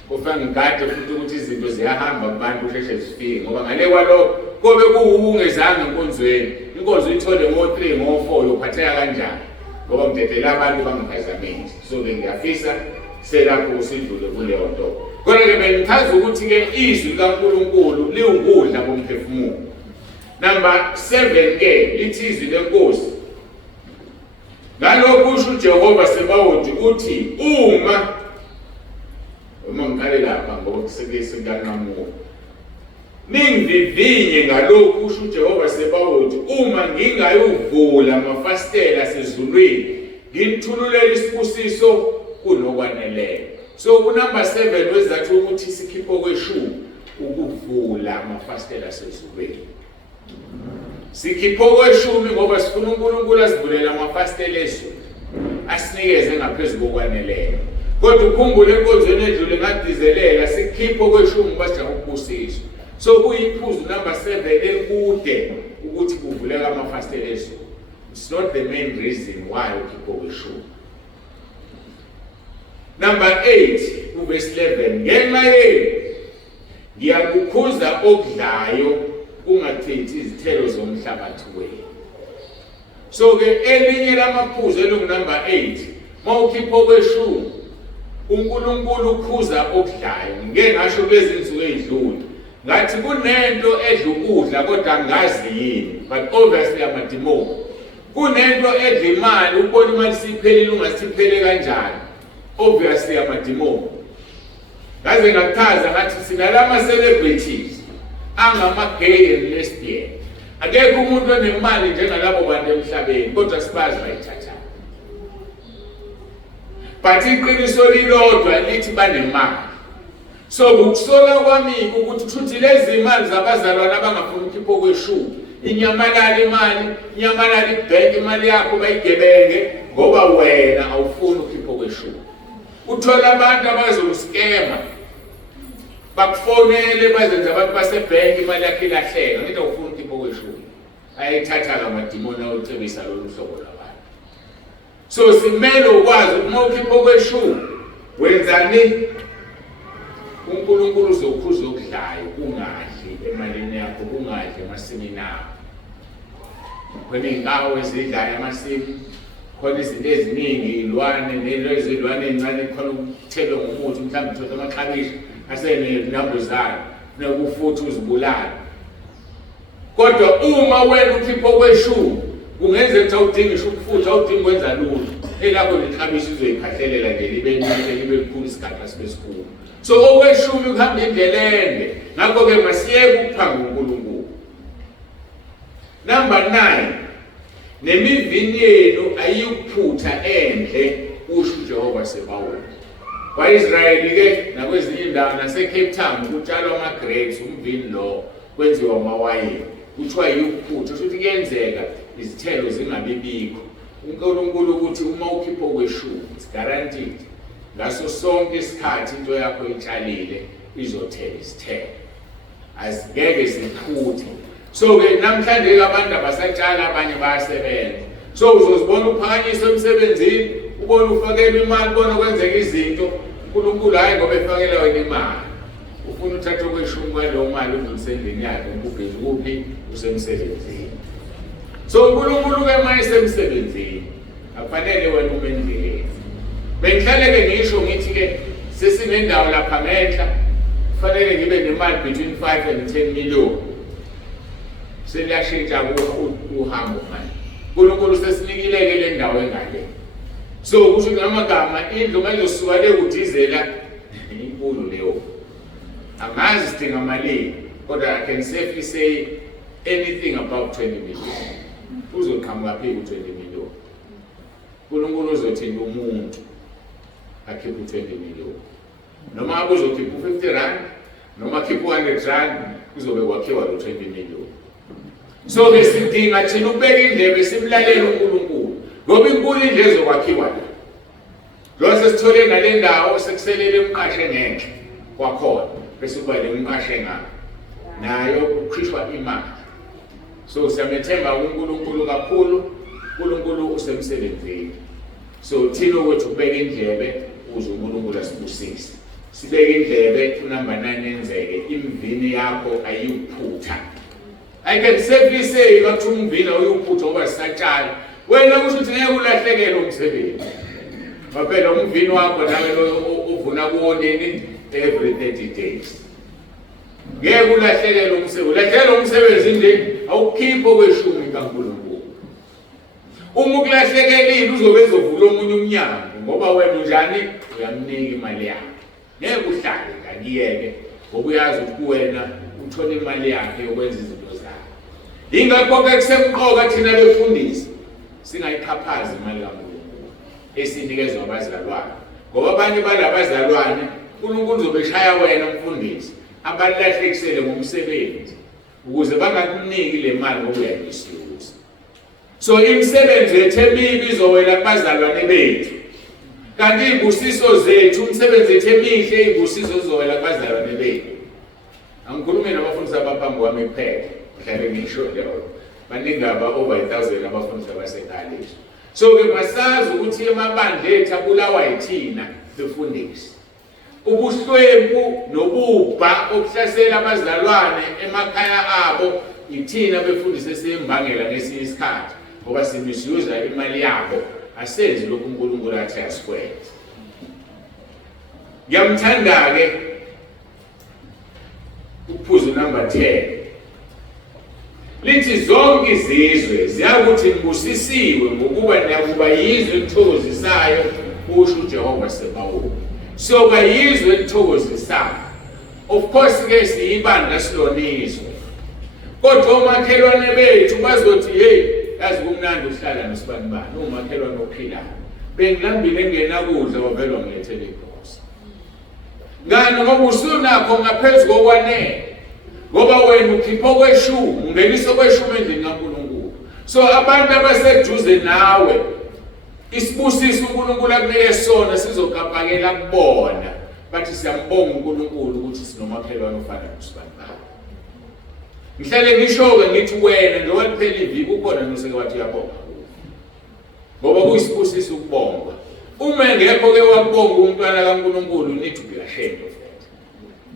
Kufanele ngigade futhi ukuthi izinto ziyahamba kubantu usheshe zifike ngoba ngale kwalokho kobe kuwungezange enkonzweni. Inkonzo uyithole ngo-3 ngo-4 uyophatheka kanjani ngoba ngidedela abantu bangiphazamisa. So-ke ngiyafisa selapho usidlule kuleyo nto. Kodwa-ke bengichaza ukuthi-ke izwi likaNkulunkulu liwukudla komphefumulo. Number 7-ke lithi izwi lenkosi. Ngalokho usho uJehova Sebawothi uthi uma ngiqale lapha ngoba sekanqamuka. Ningivivinye ngalokhu usho uJehova Sebawothi uma ngingayuvula amafasitela asezulwini nginithululela isibusiso kunokwaneleyo. So unumber 7 wezathu ukuthi sikhipho kweshumi ukuvula amafastela asezulwini. Sikhipho kweshumi ngoba sifuna uNkulunkulu asivulela amafastela ezulu asinikeze ngaphezulu kokwaneleyo. Kodwa ukhumbule enkonzweni edlule ngadizelela sikhipho kweshumi baja ukubusiswa. So kuyiphuzu number 7 elikude ukuthi kuvuleka amafastela ezulu. It's not the main reason why ukhipho kweshumi. Number 8 verse 11 ngenxa yenu ngiyakukhuza okudlayo ungathethi izithelo zomhlabathi wenu. So ke elinye lamaphuzu elungunumber 8 mawukhipho kweshumi uNkulunkulu ukhuza okudlayo. Ngeke ngasho lezi insuku ezidlule ngathi kunento edla ukudla kodwa angazi yini, but obviously amadimoni. Kunento edla imali ubona imali siphelile ungasiphele kanjani, obviously amadimoni. Ngaze ngakhaza ngathi sinalama celebrities angama-gay and lesbian. Akekho umuntu onemali njengalabo bantu emhlabeni kodwa sibazi bayithatha. But iqiniso lilodwa lithi banemali. So ukusola kwami ukuthi futhi lezi imali zabazalwane abangafuni ukhipho kweshumi inyamalala imali, inyamalala ibank imali yakho bayigebenge ngoba wena awufuni ukhipho kweshumi. Uthola abantu abazoskema bakufonele bazenza abantu basebank imali yakhe ilahleka ngithi awufuni ukhipho kweshumi. Ayithatha lamadimoni awucebisa lolu hlobo labantu. So simele ukwazi uma ukhipho kweshumi wenzani uNkulunkulu uzokhuza okudlayo ungadli emalini yakho ungadli emasimini akho. Khona indawo ezidlayo amasimi khona izinto eziningi ilwane nezilwane encane khona ukuthelwa ngomuthi mhlawumbe uthatha amaxabishi asenezambuzane nekufutha uzibulala. Kodwa uma wena ukhipho kweshumi ungenzeka ukuthi udinga ukufutha udinga ukwenza lutho elakho lexabishi uzoyikhahlelela nje libe likhulu isikhathi asibesikhulu. So okweshumi kuhamba indlela ende ngakho ke masiyeke ukuphanga uNkulunkulu. Number 9 nemivini yenu ayikuphutha endle usho uJehova Sebawothi. KwaIsrayeli ke nakwezinye indawo naseCape Town kutshalwa ama-grapes umvini lo kwenziwa amawayini kuthiwa yikuphutha futhi kuyenzeka izithelo zingabibikho. uNkulunkulu ukuthi uma ukhipho kweshumi it's guaranteed ngaso sonke isikhathi into yakho itshalile izothela isithelo azigeke ziphuthe. So ke namhlanje abantu abasatshala abanye bayasebenza. So uzozibona uphakanyiswa emsebenzini ubona ufakelwa imali ubona kwenzeka izinto uNkulunkulu hayi ngoba efakela wena imali ufuna uthatha kweshumi kwaleyo mali udlulise endlini yakhe ubhezi kuphi usemsebenzini. So uNkulunkulu ke manje semsebenzini akufanele wena ube endleleni. Bengihlale ngisho ngithi ke sesinendawo lapha ngenhla kufanele ngibe nemali between 5 and 10 million. Seliyashintsha uhambo manje. uNkulunkulu sesinikileke le ndawo engale. So kusho ngamagama indlu manje usuka le kudizela inkulu leyo. Angazi sidinga imali kodwa I can safely say anything above 20 million. Uzoqhamuka phi ku 20 million. uNkulunkulu uzothinta umuntu akhiphe 20 million. Noma uzokhipha 50 rand noma akhiphe 100 rand kuzobe kwakhiwa lo 20 million. So besidinga thina ukubeka indlebe simlalela uNkulunkulu ngoba inkulu indle ezokwakhiwa la. Lo sesithole ngale ndawo sekuselele emqashe ngenhla kwakhona bese kuba le mqashe ngapha nayo ukhishwa imali. So siyamethemba uNkulunkulu kakhulu. uNkulunkulu usemsebenzini. So thina ukuthi ubeka indlebe uze uNkulunkulu asibusise. Sibeke indlebe unumber 9 enzeke imvini yakho ayikuphutha. I can safely say ukuthi umvini awuyophutha ngoba sisatshala. Wena kusho ukuthi ngeke ulahlekelwe umsebenzi. Phela umvini wakho nawe uvuna kuwonini every 30 days. Ngeke ulahlekelwe umsebenzi. Ulahlekelwe umsebenzi nje awukhipho kweshumi kaNkulunkulu. Uma ukulahlekelile uzobe ezovula omunye umnyango ngoba wena unjani uyamnika imali yakhe. Ngeke uhlale ngakiyeke ngoba uyazi ukuthi kuwena uthola imali yakhe yokwenza izinto zakhe. Ingakho ke kusemqoka thina befundisi singayiphaphazi imali kaNkulunkulu. esinikezwa abazalwane. Ngoba abanye balabazalwane uNkulunkulu uzobeshaya wena mfundisi abalahlekisele ngomsebenzi ukuze bangakuniki le mali ngoba uyayisusa. So imisebenzi yethu emibi izowela kubazalwane bethu. Kanti izibusiso zethu umsebenzi wethu emihle izibusiso zizowela kubazalwane bethu. Angikhulumi nabafundisi abaphambi kwami kuphela. Mhlawumbe ngisho leyo. Baningi over 1,000 abafundisi abasekhaya. So ke masazi ukuthi emabandla ethu abulawa yithina befundisi. Ubuhlwempu nobubha okuhlasela abazalwane emakhaya abo ithina befundisi esembangela ngesinye isikhathi ngoba simisuza imali yabo asenzi lokhu uNkulunkulu athi asikwenze. Ngiyamthanda ke uphuzo number 10 lithi zonke izizwe ziyakuthi ngibusisiwe ngokuba nakuba yizwe elithokozisayo kusho uJehova Sebawothi. So bayizwe elithokozisayo. Of course ke siyibandla silonizwe. Kodwa omakhelwane bethu bazothi hey yazi kumnandi ukuhlala nosibanibani umakhelwane ophilayo. Bengilambile engenakudla wavelwa ngilethele igrosa. Ngani ngoba usunakho ngaphezulu kokwanele. Ngoba wena ukhipha kweshumi ungenisa kweshumi endlini kaNkulunkulu. So abantu abaseduze nawe isibusiso uNkulunkulu akunike sona sizokapakela kubona bathi siyambonga uNkulunkulu ukuthi sinomakhelwane ofana nosibani. Ngihlale ngisho-ke ngithi wena njengoba liphela iviki ukhona noseke wathi uyabonga. Ngoba kuyisibusiso ukubonga. Uma engekho-ke wakubonga umntwana kaNkulunkulu nithi be ashamed of that.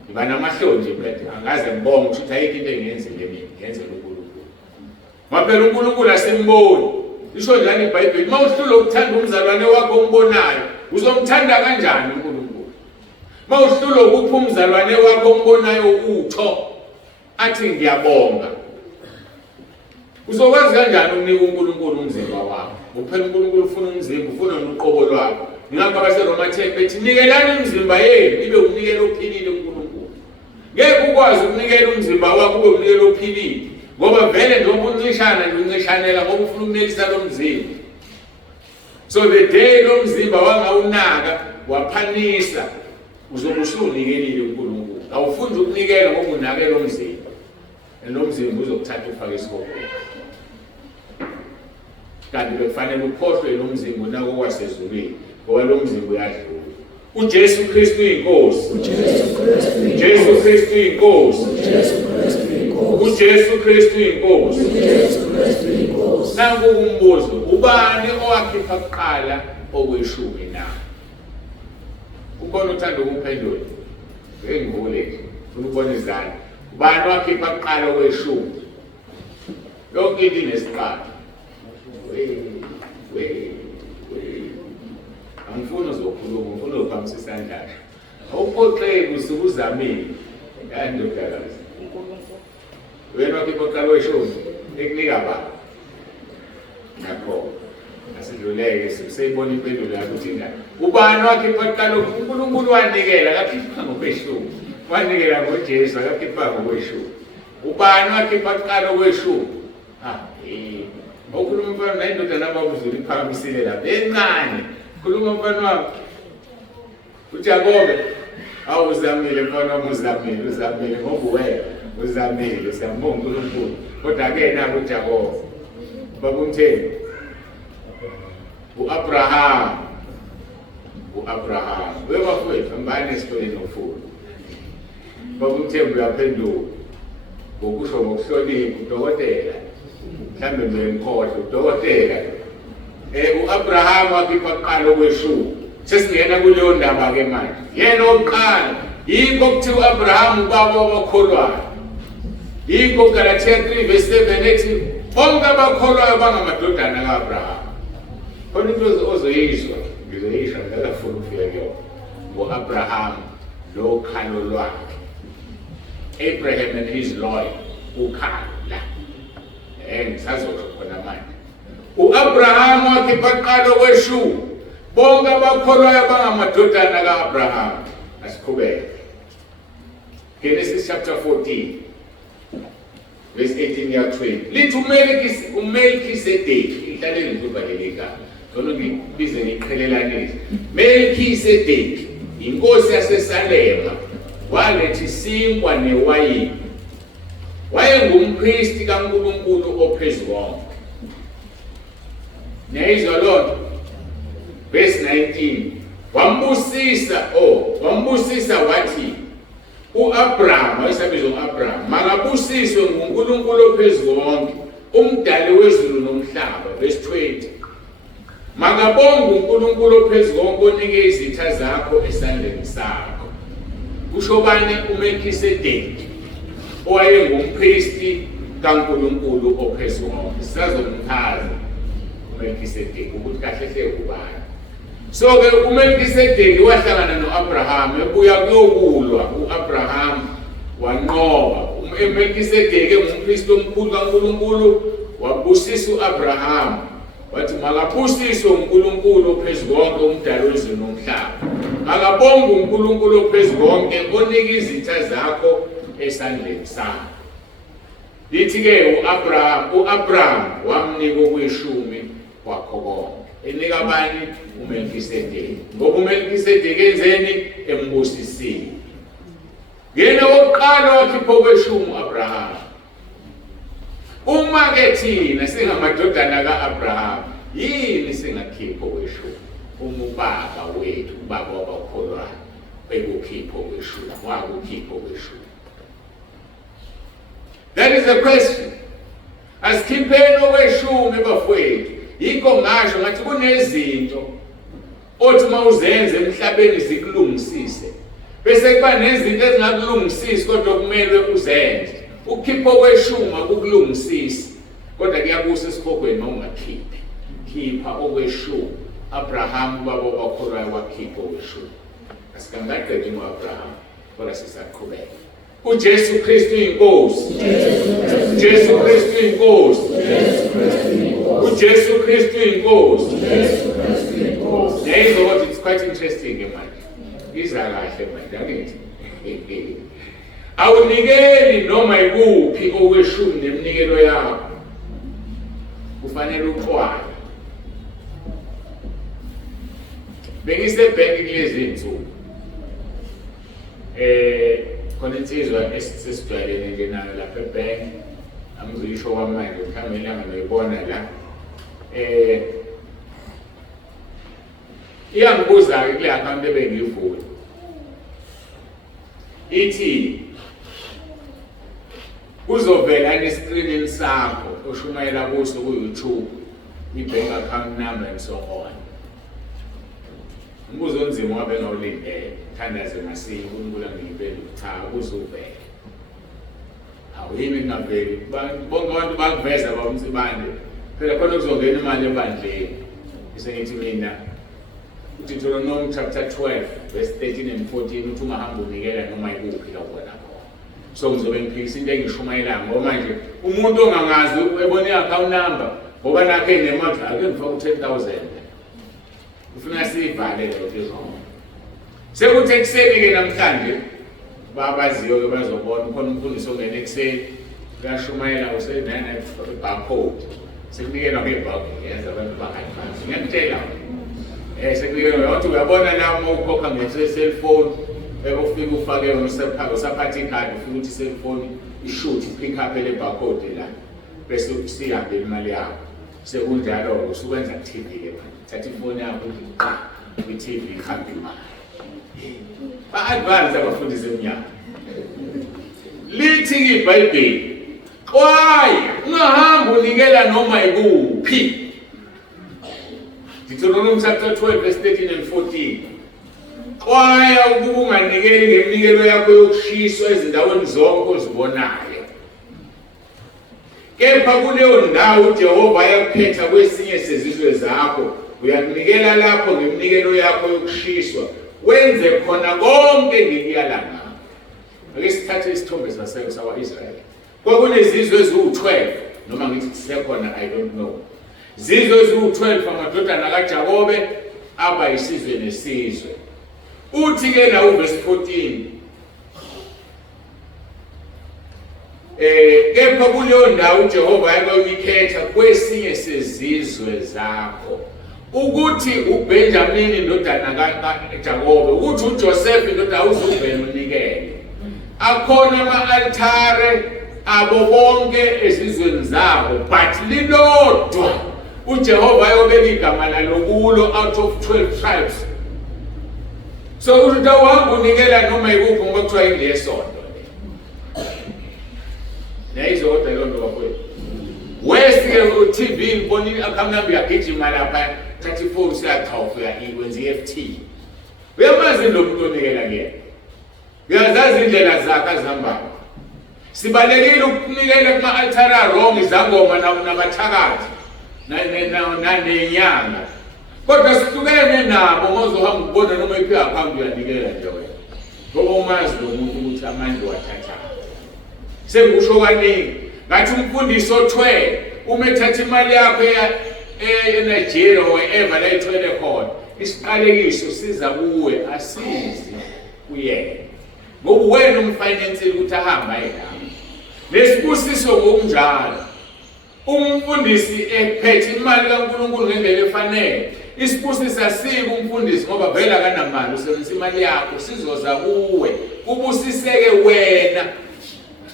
Iba namahlonje mfethu angaze ngibonge ukuthi ayikho into engiyenzile mina ngiyenzela uNkulunkulu. Maphela uNkulunkulu asimboni. Isho njalo iBhayibheli mawuhlula ukuthanda umzalwane wakho ombonayo uzomthanda kanjani uNkulunkulu? Mawuhlula ukupha umzalwane wakho ombonayo utho athi ngiyabonga uzokwazi kanjani ukunika uNkulunkulu umzimba wakho? Uphela uNkulunkulu ufuna umzimba ufuna noqobo lwakho. Ngakho abaseRoma 10 bethi nikelani imizimba yenu ibe unikelo ophilile uNkulunkulu. Ngeke ukwazi ukunikela umzimba wakho ube unikelo ophilile ngoba vele njengoba uncishana uncishanela ngoba ufuna ukunelisa lo mzimba. So the day lo mzimba wangawunaka waphanisa uzobe usunikelile uNkulunkulu. Awufundi ukunikela ngoba unake lo mzimba. Lo mzimba uzokuthatha ufake esikopini. Kanti bekufanele ukhohlwe lo mzimba unako kwasezulwini ngoba lo mzimba uyadlula. uJesu Kristu inkosi. uJesu Kristu inkosi. uJesu Kristu inkosi. Nanku umbuzo, ubani owakhipha kuqala okweshumi na? Ubona uthanda ukuphendula. Ngengivule ufuna ukubona izandla. Ubani owakhipha kuqala okweshumi? Yonke into inesiqalo. Angifuni uzokhuluma, ngifuna ukuhambisa isandla. Awuphoxeki usukuzamile. Yandodakazi. Wena wakhipha kuqala okweshumi ekunika ba. Nakho asidluleke sisayibona impendulo yakho uthi ngani. Ubani wakhipha kuqala uNkulunkulu wanikela akakhipha ngokweshumi. Wanikela ngoJesu akakhipha ngokweshumi. Ubani wakhipha kuqala okweshumi? Okhuluma mfana nayindoda nababuzula iphakamisile lapha encane. Khuluma mfana wami. uJakobe awuzamile mfana wami uzamile ngoba wena uzamile siyambonga uNkulunkulu. Kodwa ke naku uJakobe bakumtheni uAbraham webafowethu mbani esikoleni nofundo bakumthembu uyaphendula ngokusho ngokuhlonipha udokotela mhlambe ngekhohle udokotela uAbraham wakhipha kuqala okweshumi. Sesingena kuleyo ndaba ke manje yena oqala yikho kuthi uAbraham ubaba wabakholwayo. Yikho Galatia 3:7 ethi bonke abakholwayo bangamadodana kaAbraham. Khona into ozoyizwa ngizoyisho ngakafuna ukufika kuyona. uAbraham lo khalo lwakhe. Abraham and his loin ukhala. Ngisazosho khona manje. uAbraham wakhipha kuqala okweshumi. Bonke abakholwayo bangamadodana kaAbraham. Asiqhubeke. Genesis chapter 14. Verse 18 ya 20. Lithi uMelkisedeki ihlalele ngizobaleleka. ngcono ngibize ngiqhelelanise. Melkisedeki inkosi yaseSalema waletha isinkwa newayini. Wayengumpristi kaNkulunkulu oPhezukonke. Niyayizwa lonto? Verse 19. Wambusisa wathi uAbraham, wayesabiza uAbraham, makabusiswe nguNkulunkulu oPhezukonke, umdali wezulu nomhlaba. Verse 20. Makabonge uNkulunkulu oPhezukonke onike izitha zakho esandleni sakho. Kusho bani uMelkisedeki owayengumpristi kaNkulunkulu oPhezukonke. Sizazomchaza uMelkisedeki ukuthi kahle hle ubani. So ke uMelkisedeki wahlangana noAbraham ebuya kuyokulwa. uAbraham wanqoba. uMelkisedeki engumpristi omkhulu kaNkulunkulu wabusisa uAbraham. Wathi makabusiswe uNkulunkulu oPhezukonke umdali wezulu nomhlaba. Makabonge uNkulunkulu oPhezukonke onike izitha zakho esandleni sakho. Lithi ke uAbraham wamnika okweshumi kwakho konke. Enika bani? uMelkisedeki. Ngoba uMelkisedeki enzeni? Embusisile. Yena oqala wakhipha okweshumi uAbraham. Uma ke thina singamadodana kaAbraham, yini singakhipha okweshumi? Ubaba wethu, ubaba wabakholwayo, bekukhipha okweshumi. Wakukhipha okweshumi. That is the question. Asikhipheni okweshumi bafowethu. Yikho ngasho ngathi kunezinto othi mawuzenze emhlabeni zikulungisise. Bese kuba nezinto ezingakulungisisi kodwa kumele uzenze. Ukukhipha okweshumi akukulungisisi. Kodwa kuyabusa esikhokweni mawungakhiphi. Khipha okweshumi. Abraham ubaba wabakholwayo wakhipha okweshumi. Asikangaqedi ngoAbraham, kodwa sisaqhubeka. uJesu Kristu inkosi. uJesu Kristu inkosi. uJesu Kristu inkosi. Yayizwa ukuthi it's quite interesting manje. Iza kahle manje angithi. Awunikeli noma ikuphi okweshumi neminikelo yakho. Kufanele uxwaye. Bengisebhenki kulezi insuku. Khona insizwa esijwayelene nje nayo lapha ebhenki. Angizuyisho kwamanje mhlawumbe ilanga noyibona la. Iyangibuza-ke kule account ebengiyivula. Ithi kuzovela escreenini sakho oshumayela kuso ku-YouTube i-bank account number and so on. Umbuzo onzima wabe ngawulindele. Thandaze masinya uNkulunkulu angiyiphendule cha kuzovela. Awuyimi kungaveli. Bonke abantu bakuveza bamsibande. Phela khona kuzongena imali ebandleni. Isengithi mina Deuteronomy chapter 12 verse 13 and 14 uthi ungahamba unikela noma ikuphi la khona. So ngizobe ngiphikisa into engishumayelayo ngoba manje umuntu ongangazi ebona i-account number ngoba nakhe nemali ake ngifaka u10,000. Ufuna sivale lo izolo. Sekuthi ekseni ke namhlanje babaziyo ke bazobona khona umfundisi ongena ekseni uyashumayela usenana barcode. Sekunikela ngebhanki yenza abantu bangayiphansi. Ngiyakutshela sekunikela yonke uyabona la uma ukhokha nge-cellphone ufika ufake usaphatha ikhadi ufika ukuthi cellphone ishoot pick up le barcode la bese sihambe imali yakho. Sekunjalo usukwenza TV ke thatha ifoni yakho uqha i-TV ihambe imali. Ba-advance abafundisi eminyaka. Lithi iBhayibheli, "Xwaya, ungahamba unikela noma ikuphi." Deuteronomy chapter 12 verse 13 and 14. Xwaya ukuba unganikeli ngeminikelo yakho yokushiswa ezindaweni zonke ozibonayo. Kepha kuleyo ndawo uJehova ayakuphetha kwesinye sezizwe zakho, uyakunikela lapho ngeminikelo yakho yokushiswa. Wenze khona konke ngikuyala ngakho. Ake sithathe isithombe sawa-Israyeli. Kwakunezizwe eziwu-12 noma ngithi sisekhona I don't know. Zizwe eziwu-12 amadodana kaJakobe aba yisizwe nesizwe. Uthi ke la uverse 14. Kepha kuleyo ndawo uJehova ayakuyikhetha kwesinye sezizwe zakho. ukuthi uBenjamin indodana kaJakobe, ukuthi uJoseph indodana uZubheni unikele. Akhona ama-altare abo bonke ezizweni zabo, but lilodwa uJehova ayobeka igama lalo kulo out of 12 tribes. So uthi awuhamba unikela noma yikuphi ngoba kuthiwa yilesonto. Nayizodwa lonto kakhulu. Wesike uTV ngibonile akhamnambi yagijima lapha 34 siyachawufa yakwenza iFT. Uyamazi lo muntu onikela kuyena. Uyazazi indlela zakhe azihambayo. Sibalekile ukunikela kuma-altare wrong izangoma nabathakathi nenyanga. Kodwa sihlukene nabo ngozohamba ukubona noma iphi aphambi uyanikela nje wena. Ngoba umazi lo muntu ukuthi amandla wathatha. Sengikusho kaningi ngathi umfundisi othwele uma ethatha imali yakho eNigeria wherever la ithwele khona, isiqalekiso siza kuwe asizi kuyena. Ngoba wena umfinance ukuthi ahamba yena. Lesibusiso ngokunjalo. Umfundisi ephethe imali kaNkulunkulu ngendlela efanele. Isibusiso asike umfundisi ngoba vela kanamali usebenzisa imali yakho sizoza kuwe. Ubusiseke wena.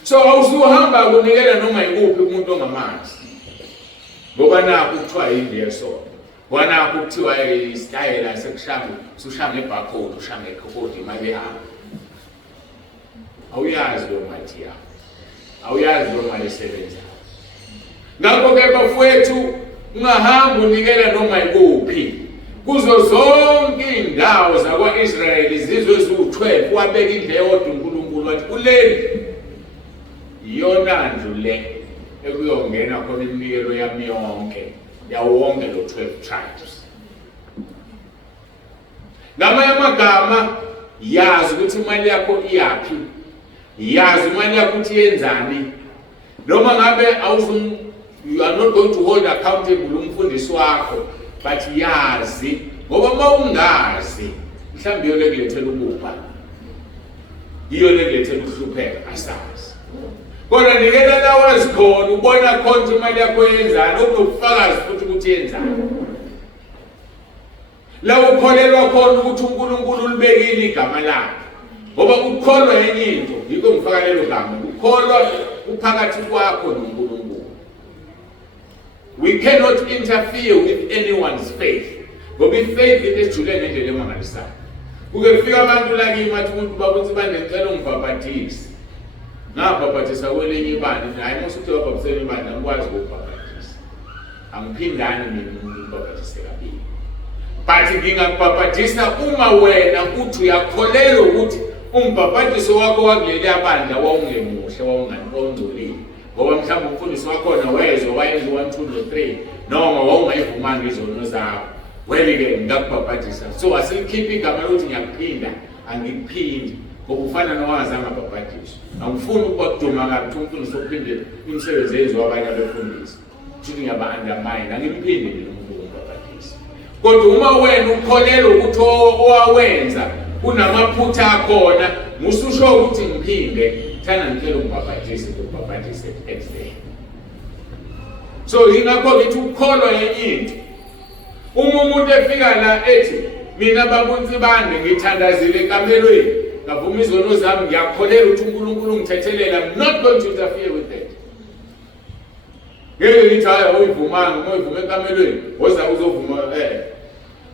So awusuhamba kunikela noma yikuphi umuntu ongamazi. Ngoba nakho kuthiwa yilesonto. Wanakho kuthiwa istyle sekushanga, usushanga ebarcode, ushanga ekhodi imali ehamba. Awuyazi lo mathi yakho. Awuyazi lo mali esebenza. Ngakho ke bafowethu ungahamba unikela noma yikuphi. Kuzo zonke indawo zakwa-Israyeli izizwe eziwu-12 wabeka indlela yodwa uNkulunkulu wathi kuleli iyona ndlu le ekuyongena khona iminikelo yami yonke yawo wonke lo 12 tribes. Ngamanye amagama yazi ukuthi imali yakho iyaphi. Yazi imali yakho ukuthi yenzani. Noma ngabe you are not going to hold accountable umfundisi wakho, but yazi ngoba mawungazi mhlawumbe iyo lekulethela ukuba. Iyo lekulethela ukuhlupheka asazi. Kodwa nikela lawo ezikhona ubona khona imali yakho yenzani okufakazi futhi ukuthi yenzani. La ukholelwa khona ukuthi uNkulunkulu ulibekile igama lakhe. Ngoba ukukholwa yenye into yiko ngifaka lelo gama. Ukukholwa uphakathi kwakho noNkulunkulu. We cannot interfere with anyone's faith. Ngoba ifaith isijule ngendlela emangalisayo. Kuke kufika abantu lakini bathi umuntu babuthi banecela ungibhabhathise. Ngabhabhathisa kwelinye ibandla, hayi masuthi wabhabhathisa ibandla ngikwazi ukubhabhathisa. Angiphindani mina ngibhabhathise kabili. But ngingakubhabhathisa uma wena uthi uyakholelwa ukuthi umbhabhathiso wakho wakuleli abandla wawungemuhle wawungangcolile. Ngoba mhlawumbe umfundisi wakhona wezwe wayenza 1 2 3 noma wawungayivumanga izono zakho. Wena-ke ngingakubhabhathisa. So asikhiphe igama lokuthi ngiyakuphinda, angikuphindi. Ngokufana nowazama babhadisho. Angifuni ukubaduma kabi umfundisi ophinde imisebenzi eyenziwa abanye abefundisi. Futhi ngiyaba-undermine, angimphinde mina umuntu ongibhabhadisa. Kodwa uma wena ukholelwa ukuthi owawenza kunamaphutha akhona, mususho ukuthi ngiphinde, thana ngicela ungibhabhadise ukubhabhadise explain. So yingakho ngithi ukukholwa yenye into. Uma umuntu efika la ethi mina babunzi bami ngithandazile ekamelweni, ngavuma izono zami ngiyakholelwa ukuthi uNkulunkulu ungithethelela, I'm not going to interfere with that. Ngeke ngithi hayi uyivumanga, uma uyivume ekamelweni woza uzovuma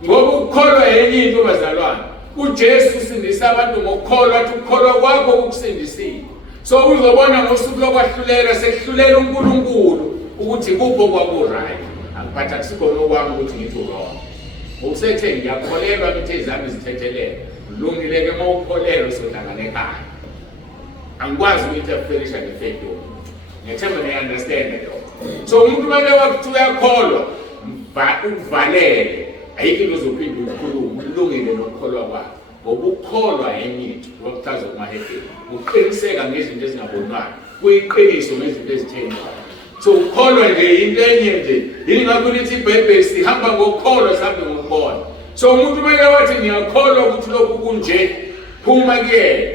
ngoba ukukholwa yenye into bazalwane. uJesu usindisa abantu ngokukholwa, athi ukukholwa kwakho ukusindisile. So uzobona ngosuku lokwahlulela sekuhlulela uNkulunkulu ukuthi kupho kwaku-right. Angiphatha kusikhona okwami ukuthi ngithi wrong. Ngokusethe ngiyakholelwa ukuthi izami zithethelele. Kulungile-ke uma ukholelwa uzohlangana ekhaya. Angikwazi uku-interferisha nge-faith yomuntu. Ngiyethemba niya-understand lokho. So umuntu manje wakuthi uyakholwa, uvalele. Ayikho into ozophinde ukhulume, ulungile nokukholwa kwakho. Ngoba ukukholwa yenye into, wakuchaza kumahedeni. Ukuqiniseka ngezinto ezingabonwayo, kuyiqiniso ngezinto ezithenjwayo. So ukukholwa nje into enye nje. Yini ngakho lithi iBhayibheli sihamba ngokukholwa sihambe ngokubona. So umuntu manje wathi ngiyakholwa ukuthi lokhu kunje, phuma kuyena.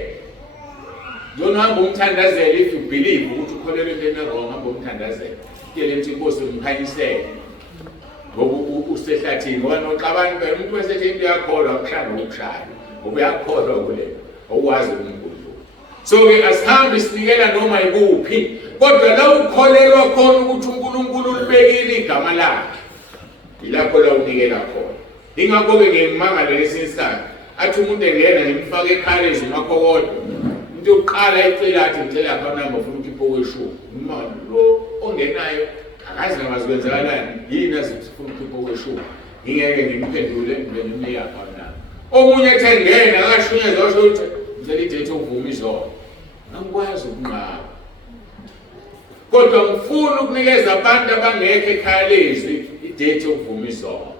Don't hamba umthandazela if you believe ukuthi ukholelwa into wrong, hamba umthandazela. Kuyele ukuthi inkosi umkhanyisele. ngoba usehlathini ngoba noxabani phela umuntu wasehlathini uyakholwa ukushaya ukushaya ngoba uyakholwa kule awukwazi unkulunkulu. So-ke asihambe sinikela noma yikuphi kodwa la ukholelwa khona ukuthi uNkulunkulu ulibekile igama lakhe yilapho la unikela khona. Ingakho-ke ngiyimangala lesinye isikhathi athi umuntu engena ngimfake ekhalezo ngakho kodwa into yokuqala icela athi ngicela akanamba ufuna ukhipho kweshumi imali lo ongenayo akazi ngazikwenzakalani yini azifuna ukhipho kweshumi ngingeke ngimphendule ngimnike akhona. Omunye ethe ngena akashunyezwa washo ukuthi ngicela idate yokuvuma izono angikwazi ukunqaba kodwa ngifuna ukunikeza abantu abangekho ekhaya lezwi idate yokuvuma izono.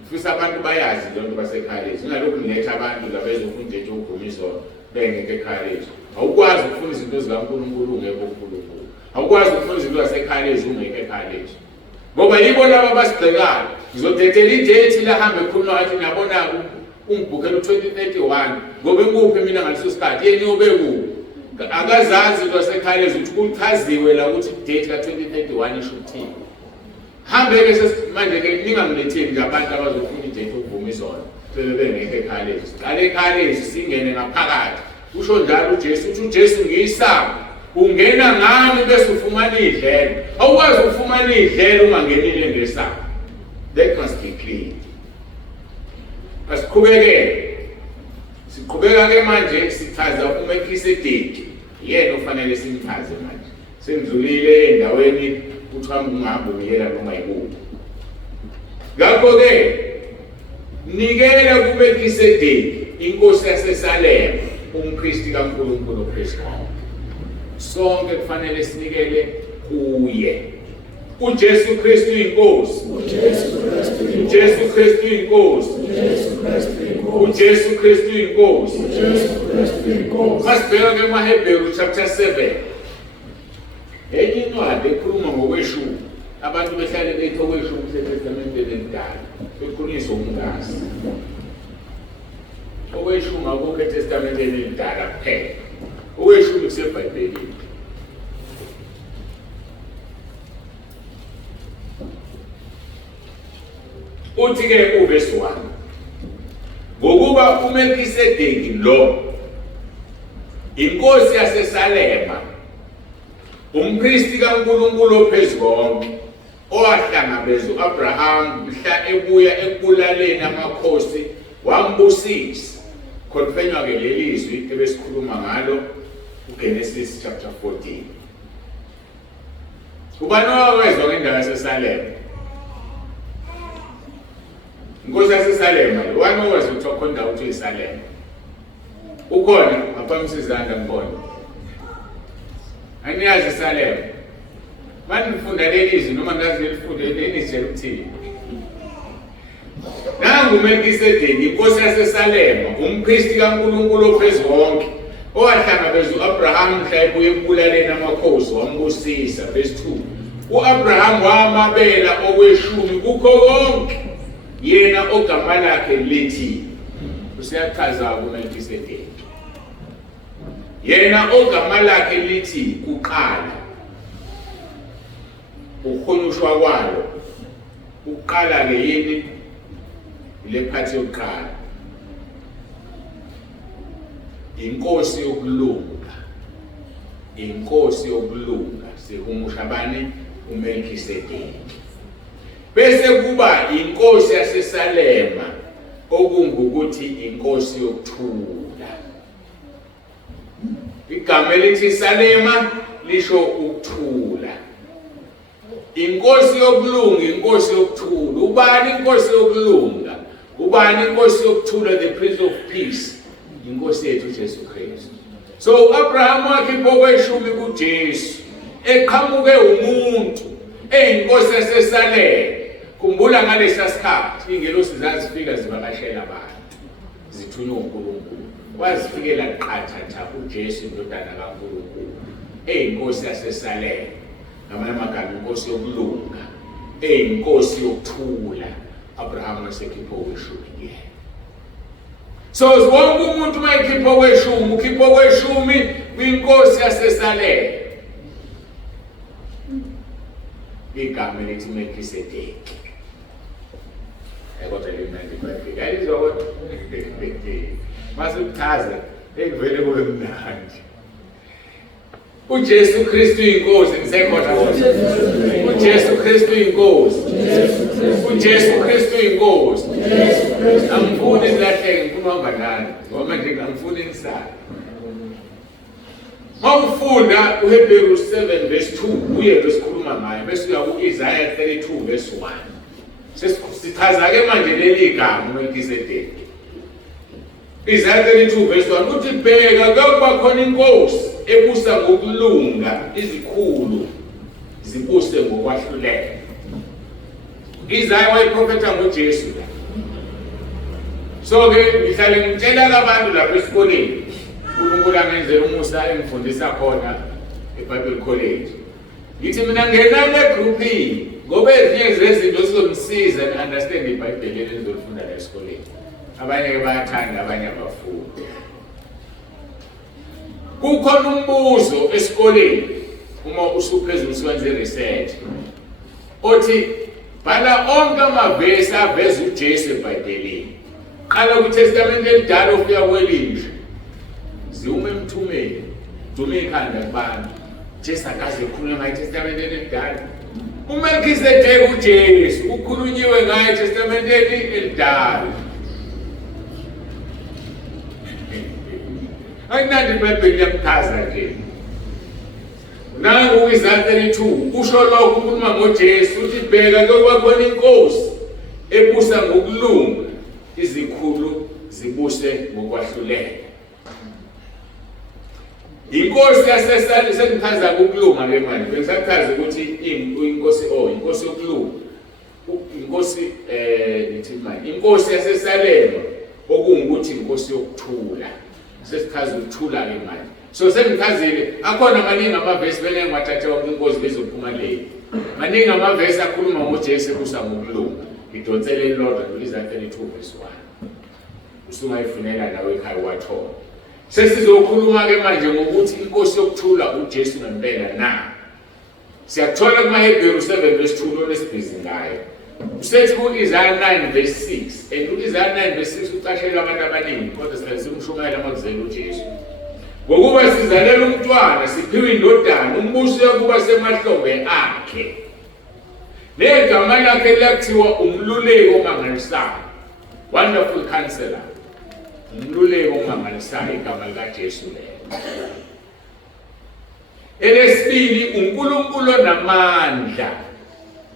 Ngifisa abantu bayazi lonto basekhaya lezwi ngalokhu niletha abantu labezofunda idate yokuvuma izono bengekho ekhaya lezwi. Awukwazi ukufuna izinto zikaNkulunkulu ungekho kuNkulunkulu. Awukwazi ukufuna izinto zasekhaya lezwi ungekho ekhaya lezwi. Ngoba yibo laba basigxekayo ngizodedela idate lahambe khona wathi ngiyabona ungibhukhela u-2031 ngoba ikuphi mina ngaleso sikhathi yena uyobe kuphi akazazi into yasekhaya lezwi ukuthi kuchaziwe la ukuthi idate ka-2031 isho ukuthini. Hambe-ke manje-ke ningangiletheli nje abantu abazofuna idate yokuvuma izono sebebengekho ekhaya lezwi. Siqale ekhaya lezwi singene ngaphakathi usho njalo uJesu uthi uJesu ngiyisango ungena ngami bese ufumana idlelo. Awukwazi ukufumana idlelo ungangenile ngesango. That must be clear. Siqhubeka-ke manje sichaza uMelkisedeki yena ofanele simchaze manje. Sendlulile endaweni kuthiwa ungahambe uyela noma yikuphi. Ngakho-ke nikela kuMelkisedeki inkosi yaseSalema umpristi kaNkulunkulu ophezulu. Sonke kufanele sinikele kuye. uJesu Kristu inkosi. uJesu Kristu inkosi. uJesu Kristu inkosi. Masibheka eMahebheru chapter 7. Enye incwadi ekhuluma ngokweshumi. Abantu behlale bethi okweshumi kuseTestamenteni elidala. Bekhulunyiswa umngasi. Okweshumi akukho eTestamenteni elidala kuphela. Okweshumi kuseBhayibhelini. Uthi-ke uvesi 1 ngokuba uMelkisedeki lo inkosi yaseSalema umpristi kaNkulunkulu ophezukonke owahlangabeza uAbraham mhla ebuya ekubulaleni amakhosi wambusisa. Khonfenywa-ke lelizwi ebesikhuluma ngalo uGenesis chapter 14. Ubani owawezwa ngendawo yaseSalema? Inkosi yaseSalema lo wani owezwa ukuthi khona indawo ukuthi iSalema ukhona ngaphambi izandla ngibona aniyazi iSalema manje nifunda lelizwi noma ngazi nelifunde lenitshela ukuthini. Nangu uMelkisedeki inkosi yaseSalema umpristi kaNkulunkulu ophezukonke owahlangabeza uAbraham mhla ebuye ekubulaleni amakhosi wambusisa. Verse 2 uAbraham wamabela okweshumi kukho konke yena ogama lakhe lithi. Usiyachaza uMelkisedeki yena ogama lakhe lithi kuqala. Ukukhulunywa kwalo uqala-ke yini ile phathi yokuqala inkosi yokulunga. Inkosi yokulunga sihumusha bani? uMelkisedeki. Bese kuba inkosi yaseSalema okungukuthi inkosi yokuthula. Igama elithi Salema lisho ukuthula. Inkosi yokulunga, inkosi yokuthula. Ubani inkosi yokulunga? Ubani inkosi yokuthula? The Prince of Peace. Inkosi yethu uJesu Kristu. So uAbraham wakhipha okweshumi kuJesu eqhamuke umuntu eyinkosi yaseSalema. Khumbula ngalesa sikhathi ingelosi zazifika zivakashela abantu zithunywa uNkulunkulu. Wazifikela qathatha uJesu indodana kaNkulunkulu eyinkosi yaseSalema. Ngamanye amagama inkosi yokulunga, eyinkosi yokuthula. Abraham wasekhipha okweshumi yena. So wonke umuntu mayekhipha okweshumi ukhipha okweshumi kwinkosi yaseSalema. igama elithi Melkisedeki. Kodwa limnandi iBhayibheli. Yalizwa kodwa? Masichaza ekuvele kube mnandi. uJesu Kristu inkosi ngisekhona futhi. uJesu Kristu inkosi. uJesu Kristu inkosi. Angifuni nilahleke ngifuna uhamba nani ngoba nje ngifuna nisale. Mawufunda uHebrews 7 verse 2 uye besikhuluma ngayo bese uya kuIsaiah 32 verse 1. Sesichaza ke manje leli gama uMelkisedeki. Isaiah 32 verse 1 uthi bheka kuba khona inkosi ebusa ngokulunga izikhulu zibuse ngokwahlulela. Isaiah wayeprofetha ngoJesu. So ke ngihlale ngitshela abantu lapha esikoleni uNkulunkulu angenzela umusa engifundisa khona eBible College. Ngithi mina ngena le group ngoba ezinye zezinto sizomsiza understand iBhayibheli elizofunda la esikoleni. Abanye bayathanda abanye abafuni. Kukhona umbuzo esikoleni uma usuphezulu siwenze research. Othi bhala onke amavesi aveza uJesu eBhayibhelini. Qala kuTestament elidala ufika kwelinje. Ziume emthumeni. Dume ikhanda kubantu. Jesu akaze ekhuluma ngeTestament elidala. uMelkisedeki uJesu ukhulunyiwe ngaye eTestament elidala. Ayinandi iBhayibheli yakuchaza nje. Nangu uIsaiah 32 usho lokho ukhuluma ngoJesu uthi bheka kuba khona inkosi ebusa ngokulunga izikhulu zibuse ngokwahlulela. Inkosi yasesale senichaza ukulunga ke manje bengisachaza ukuthi inkosi yokulunga inkosi nithi manje inkosi yasesalema okungukuthi inkosi yokuthula. Sesichaza ukuthula ke manje. So sengichazile akhona maningi amavesi benenge wathathe wonke inkosi bezophuma leli. Maningi amavesi akhuluma ngoJesu ebusa ngokulunga. Ngidonsele elilodwa kuIsaiah 32 verse 1. Usungayifunela nawe ekhaya wathola. Sesizokhuluma ke manje ngokuthi inkosi yokuthula uJesu ngempela na. Siyathola kumaHebrews 7 verse 2 lo lesibhizi ngayo. Usethi kuIsaiah 9 verse 6 and uIsaiah 9 verse 6 ucashela abantu abaningi kodwa simshumayela makuzela uJesu. Ngokuba sizalela umntwana siphiwe indodana umbuso yokuba semahlombe akhe. Negama lakhe lakuthiwa umluleki omangalisayo. Wonderful Counselor. Umluleki omangalisayo igama likaJesu lelo. Elesibili uNkulunkulu onamandla.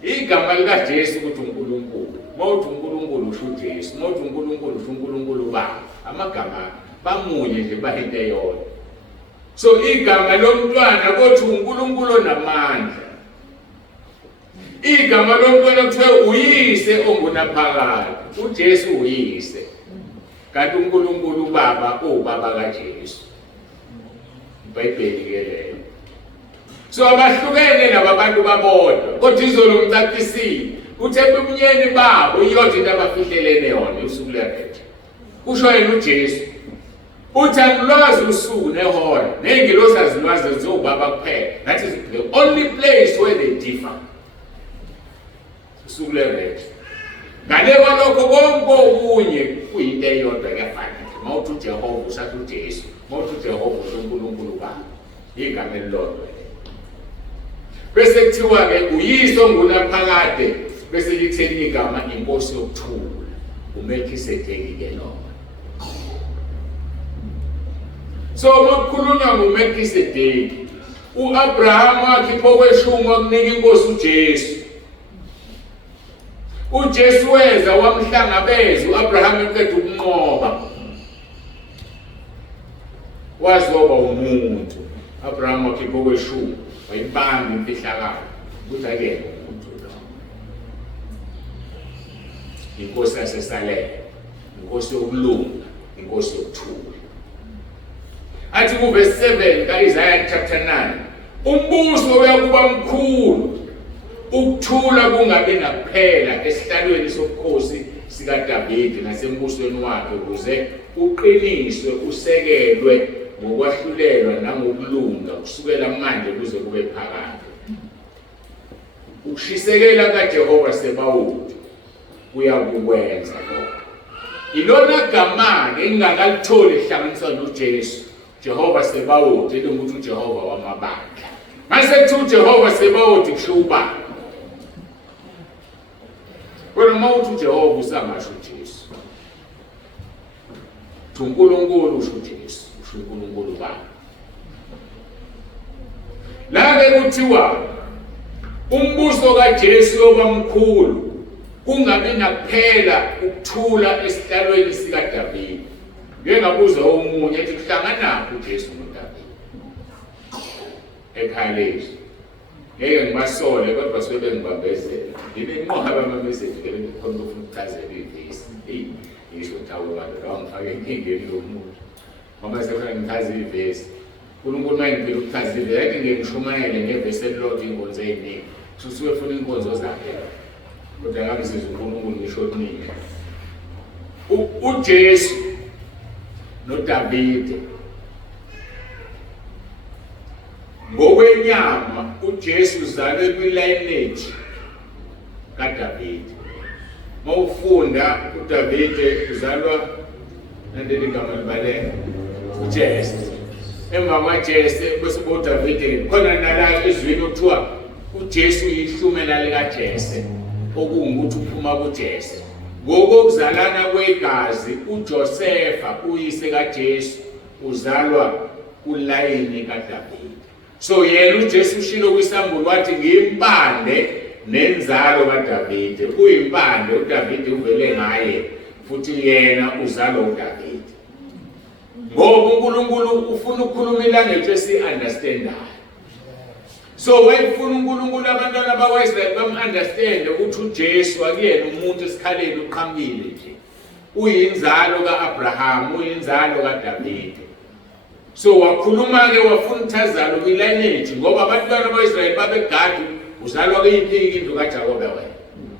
Igama likaJesu ukuthi uNkulunkulu. Mawuthi uNkulunkulu usho uJesu, mawuthi uNkulunkulu usho uNkulunkulu Baba. Amagama bamunye nje bahinte yona. So igama lomntwana kothi uNkulunkulu onamandla. Igama lomntwana kuthiwa uyise ongunaphakade. uJesu uyise. Kanti uNkulunkulu Baba ubaba kaJesu. iBhayibheli ke lelo. So abahlukene labantu babodwa. Kodwa izolo ngicachisile. Uthe bumnyeni babo iyodwa into abafihlelene yona usuku lwakhe. Kusho yena uJesu. Uthi angilwazi usuku nehora. Nengilosi azilwazi zobaba kuphela. That is the only place where they differ. Usuku lwakhe. Ngale kwalokho konke okunye kuyinto eyodwa kuyafana. Mawuthi uJehova usathi uJesu. Mawuthi uJehova uNkulunkulu Baba. Igama elilodwa. Bese kuthiwa ke uyise ongunaphakade bese litheni igama inkosi yokuthula uMelkisedeki ke lo. So makukhulunywa ngoMelkisedeki uAbraham wakhipha kweshumi wakunika inkosi uJesu. uJesu weza wamhlangabeza uAbraham eqeda ukunqoba. Wazoba umuntu. Abraham wakhipha kweshumi wayibamba imfihlakalo ukuthi ake umuntu lo. Inkosi yasesalema, inkosi yokulunga, inkosi yokuthula. Athi kuverse 7 kaIsaiah chapter 9 umbuso uyakuba mkhulu ukuthula kungabe nakuphela esihlalweni sobukhosi sikaDavide nasembusweni wakhe ukuze uqiniswe usekelwe ngokwahlulelwa nangokulunga kusukela manje kuze kube phakade. ukushisekela kaJehova Sebawothi uyakukwenza lokho. Ilona gama-ke engingakalitholi lihlanganiswa noJesu, Jehova Sebawothi, elingukuthi uJehova wamabandla. Mase kuthiwa uJehova Sebawothi kusho ubani? Kodwa uma uthi uJehova usangasho uJesu. uNkulunkulu usho uJesu, usho uNkulunkulu baba. La-ke kuthiwa umbuso kaJesu yobamkhulu kungabi nakuphela ukuthula esihlalweni sikaDavide. Ngeke ngabuza omunye ethi kuhlanganaphi uJesu noDavide ekhaya lethu. Ngeke ngibasole kodwa basuke bengibambezela. Nginenqoba bamameseji ke ngikhona ukufuna ukuchazela ivesi. Yisho thawo abantu ngifake inkingeni yomuntu. Ngoba sekufanele ngichaze ivesi. uNkulunkulu mayengiphi ukuchaza ivesi, yake ngishumayele ngevesi elilodwa inkonzo eziningi. Susuke ufuna inkonzo zakhe. Kodwa ngabe sizwe uNkulunkulu ngisho kuningi. uJesu noDavide ngokwenyama uJesu uzalwe kwi-lineage kaDavide. Mawufunda uDavide uzalwa nandeli igama libaleka uJese. Emva kwaJese bese uDavide khona nala ezweni kuthiwa uJesu yihlumela likaJese, okungukuthi uphuma kuJese. Ngokokuzalana kwegazi uJosefa uyise kaJesu uzalwa kulayini kaDavide. So yena uJesu ushilo kwisambulo wathi ngimpande nenzalo kaDavide. Uyimpande uDavide uvele ngaye futhi yena uzalwa uDavide. Ngoba uNkulunkulu ufuna ukukhuluma ilanguage esi-understandayo. So wayefuna uNkulunkulu abantwana bakwaIsrael bam-understand ukuthi uJesu akuyena umuntu esikhaleni uqhamile nje. Uyinzalo ka-Abraham, uyinzalo kaDavide. So wakhuluma-ke wafuna uthazalo kwi-lineage ngoba abantwana bakwaIsrael babegadi uzalwa kuyiphi indlu kaJakobe wena.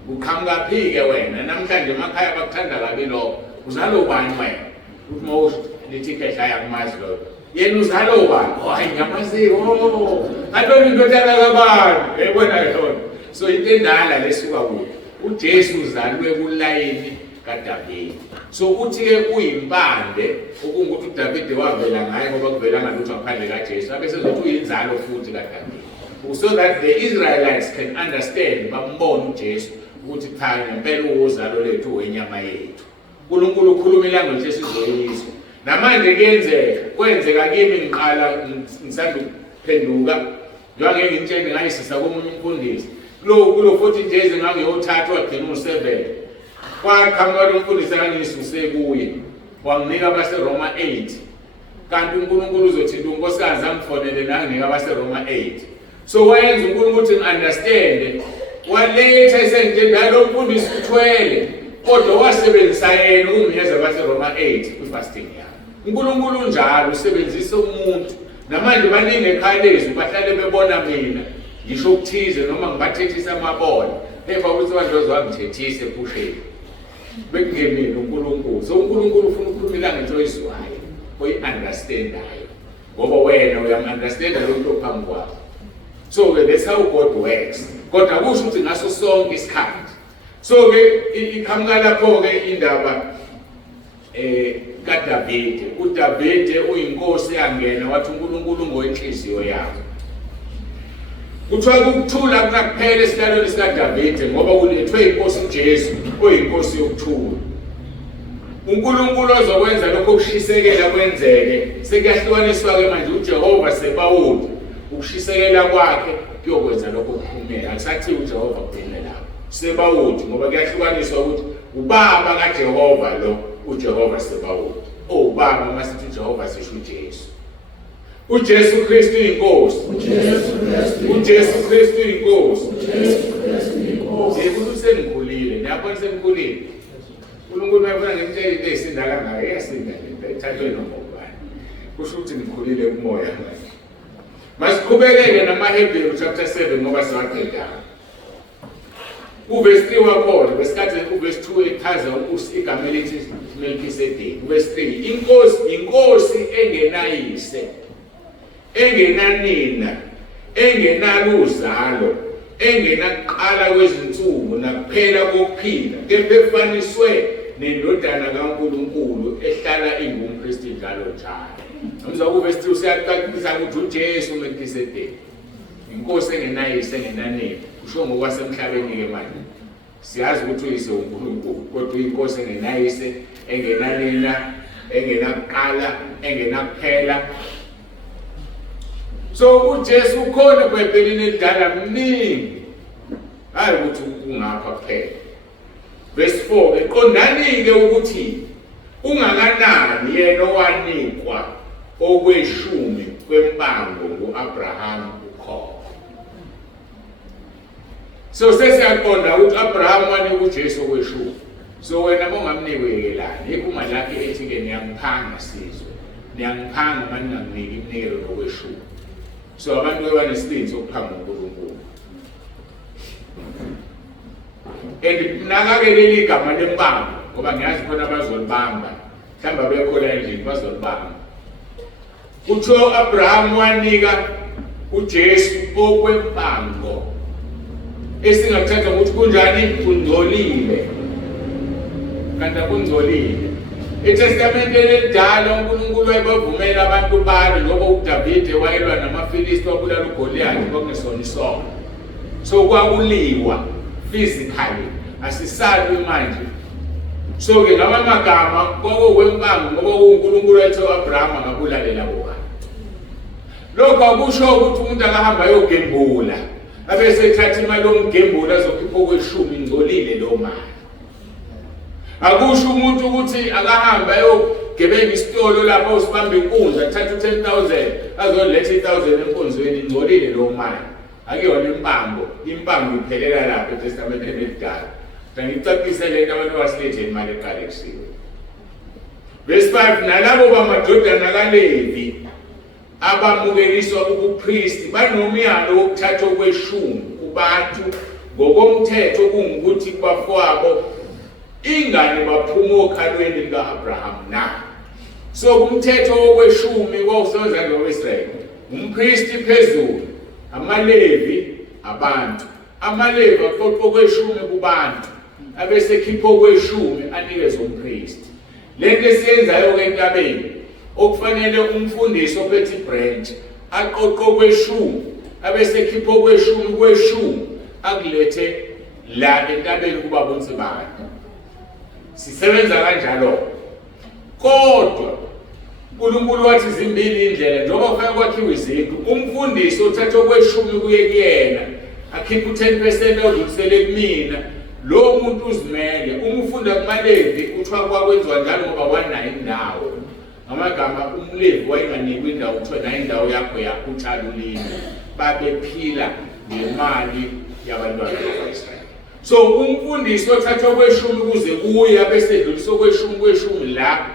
Uqhamukaphi-ke wena? Namhlanje emakhaya bakuthanda kabi lokho. Uzalo ubani wena? Uthi mawusho lithi ikhehla yakumazi lokho. Yena uzalo ubani? Hayi ngiyamaziyo. Antoni indodana kabani? Yebona yona. So into endala lesuka kuyo. uJesu uzalwe kulayini kaDavide. So uthi-ke uyimpande okungukuthi uDavide wavela ngaye ngoba kuvela ngalutho ngaphandle kaJesu. Bese uzothi uyinzalo futhi kaDavide. So that the Israelites can understand, bambone uJesu ukuthi cha ngempela uzalo lethu wenyama yethu. uNkulunkulu ukhuluma ilanguage esizoyizwa. Namanje kwenzeka kimi ngiqala ngisanda ukuphenduka njengoba ngitshela ngayisisa komunye umfundisi. Kulo 14 days ngangiyothatha wagcina u7. Kwaqhamuka umfundisi angisuse kuye. Wanginika abaseRoma 8. Kanti uNkulunkulu uzothinta unkosikazi angifonele nanginika abaseRoma 8. So wayenza uNkulunkulu ukuthi ngi-understand. Waletha esentendalo umfundisi uthwele. Kodwa wasebenzisa yena ukumnikeza abaseRoma 8 kwi-fasting yakhe. uNkulunkulu njalo usebenzisa umuntu. Namanje baningi ekhaya lethu bahlale bebona mina ngisho ukuthize noma ngibathethisa amabona. Phepha ukuthi abantu wangithethise epusheni. Bekungemini uNkulunkulu. So uNkulunkulu ufuna ukukhuluma ilanguage oyizwayo, oyi-understandayo. Ngoba wena uyam-understanda lokho ophambi kwakho. So that's how God works. Kodwa kusho ukuthi ngaso sonke isikhathi. So ke iqhamuka lapho-ke indaba kaDavide. uDavide uyinkosi yangena wathi uNkulunkulu ngowenhliziyo yakhe. Kuthiwa ukuthula kunakuphela esihlalweni sikaDavide ngoba kulethwe inkosi uJesu oyinkosi yokuthula. uNkulunkulu ozokwenza lokho kushisekela kwenzeke. Sekuyahlukaniswa-ke manje uJehova Sebawothi ukushisekela kwakhe kuyokwenza lokho kuphumela. Akusathi uJehova kuphela lapho. Sebawothi ngoba kuyahlukaniswa ukuthi ubaba kaJehova lo uJehova Sebawothi. Ubaba masithi uJehova sisho uJesu. uJesu Kristu inkosi. uJesu Kristu inkosi. Yebo sengikhulile, niyabona sengikhulile. uNkulunkulu mayefuna ngimtshela into eyisindala ngayo, yasinda lento ithathwe noma ubani. Kusho ukuthi ngikhulile kumoya manje. Masiqhubekeke namaHebrew chapter 7 ngoba siwaqeda. Uverse 3 wakhona, besikhathi uverse 2 echaza igama elithi Melkisedeki. Uverse 3, inkosi engenayise, engenanina, engenaluzalo, engenaqala kwezinsuku nakuphela kokuphila, kepha efaniswe nendodana kaNkulunkulu ehlala ingumpristi njalo njalo. Umzakube sithi usiyaqaqisa ukuthi uJesu uMelkisedeki, inkosi engenayise engenanini, usho ngokwasemhlabeni ke manje. Siyazi ukuthi uyise uNkulunkulu, kodwa inkosi engenayise, engenanina, engenaqala, engenakuphela. So uJesu ukhona kwePheleni elidala mningi, hayi ukuthi ungapha kuphela. Verse 4, eqondani-ke ukuthi ungakanani yena owanikwa okweshumi kwempango ngu-Abraham ukhokho. So sesiyaqonda ukuthi Abraham wanikwa uJesu okweshumi. So wena mongamnikelani, iphuma lakhe ethi-ke niyangiphanga sizwe, niyangiphanga manje ninganginiki iminikelo nokweshumi. So abantu banesibindi sokuphanga uNkulunkulu. And nakake leli gama lempango ngoba ngiyazi khona bazolibamba, mhlawumbe bekhola endlini bazolibamba. Kuthiwa Abraham wanika uJesu okwempango, esingakuthatha ukuthi kunjani, kungcolile. Kanti akungcolile. eTestamente elidala uNkulunkulu wayebavumela abantu balo ngoba uDavide wayelwa namaFilisti wabulala uGoliathi kwakunesona isoka. So kwakuliwa physically, asisalwi manje. So ke lawa magama kwakuwempango ngoba uNkulunkulu wayethe uAbraham angabulalela bona. Lokho akusho ukuthi umuntu akahamba ayogembula abese ethatha imali yomgembula azokhipha okweshumi ingcolile lo mali. Akusho umuntu ukuthi akahamba ayogebela isitolo lapho usibamba inkundla athatha 10,000 azoletha 1,000 enkonzweni ingcolile lo mali. Akuyona impango iphelela lapho eTestamenteni elidala. Ngicacise lento abantu basilethe imali eqala ekusiwe. Verse 5, nalabo bamadodana kaLevi abamukeliswa ubupristi banomyalo wokuthatha okweshumi kubantu ngokomthetho kungukuthi kubafowabo ingane baphuma okhalweni lika-Abraham na. So kumthetho wokweshumi kwawusebenza ngo-Israyeli, umpristi phezulu, amaLevi abantu. AmaLevi aqoqa okweshumi kubantu, abese khipha okweshumi anikeze umpristi. Lento esiyenzayo-ke entabeni, okufanele umfundisi ophethe ibranch aqoqa okweshumi, abese khipha okweshumi akulethe la entabeni kuba bonke abantu. Sisebenza kanjalo. Kodwa uNkulunkulu wathi zimbili indlela njengoba kufanele kwakhiwe izindlu, umfundisi othatha okweshumi kuye kuyena akhipha u10% odlulisele kumina, lo muntu uzimele. Uma ufunda kumaLevi kuthiwa kwakwenziwa njalo ngoba wanayo indawo. Amagama umLevi wayenganikwa indawo, kuthiwa nayo indawo yakho utshala ulimi, babephila ngemali yabantwana bakwa-Israyeli. So umfundisi othatha okweshumi kuze kuye abesedlulisa okweshumi la,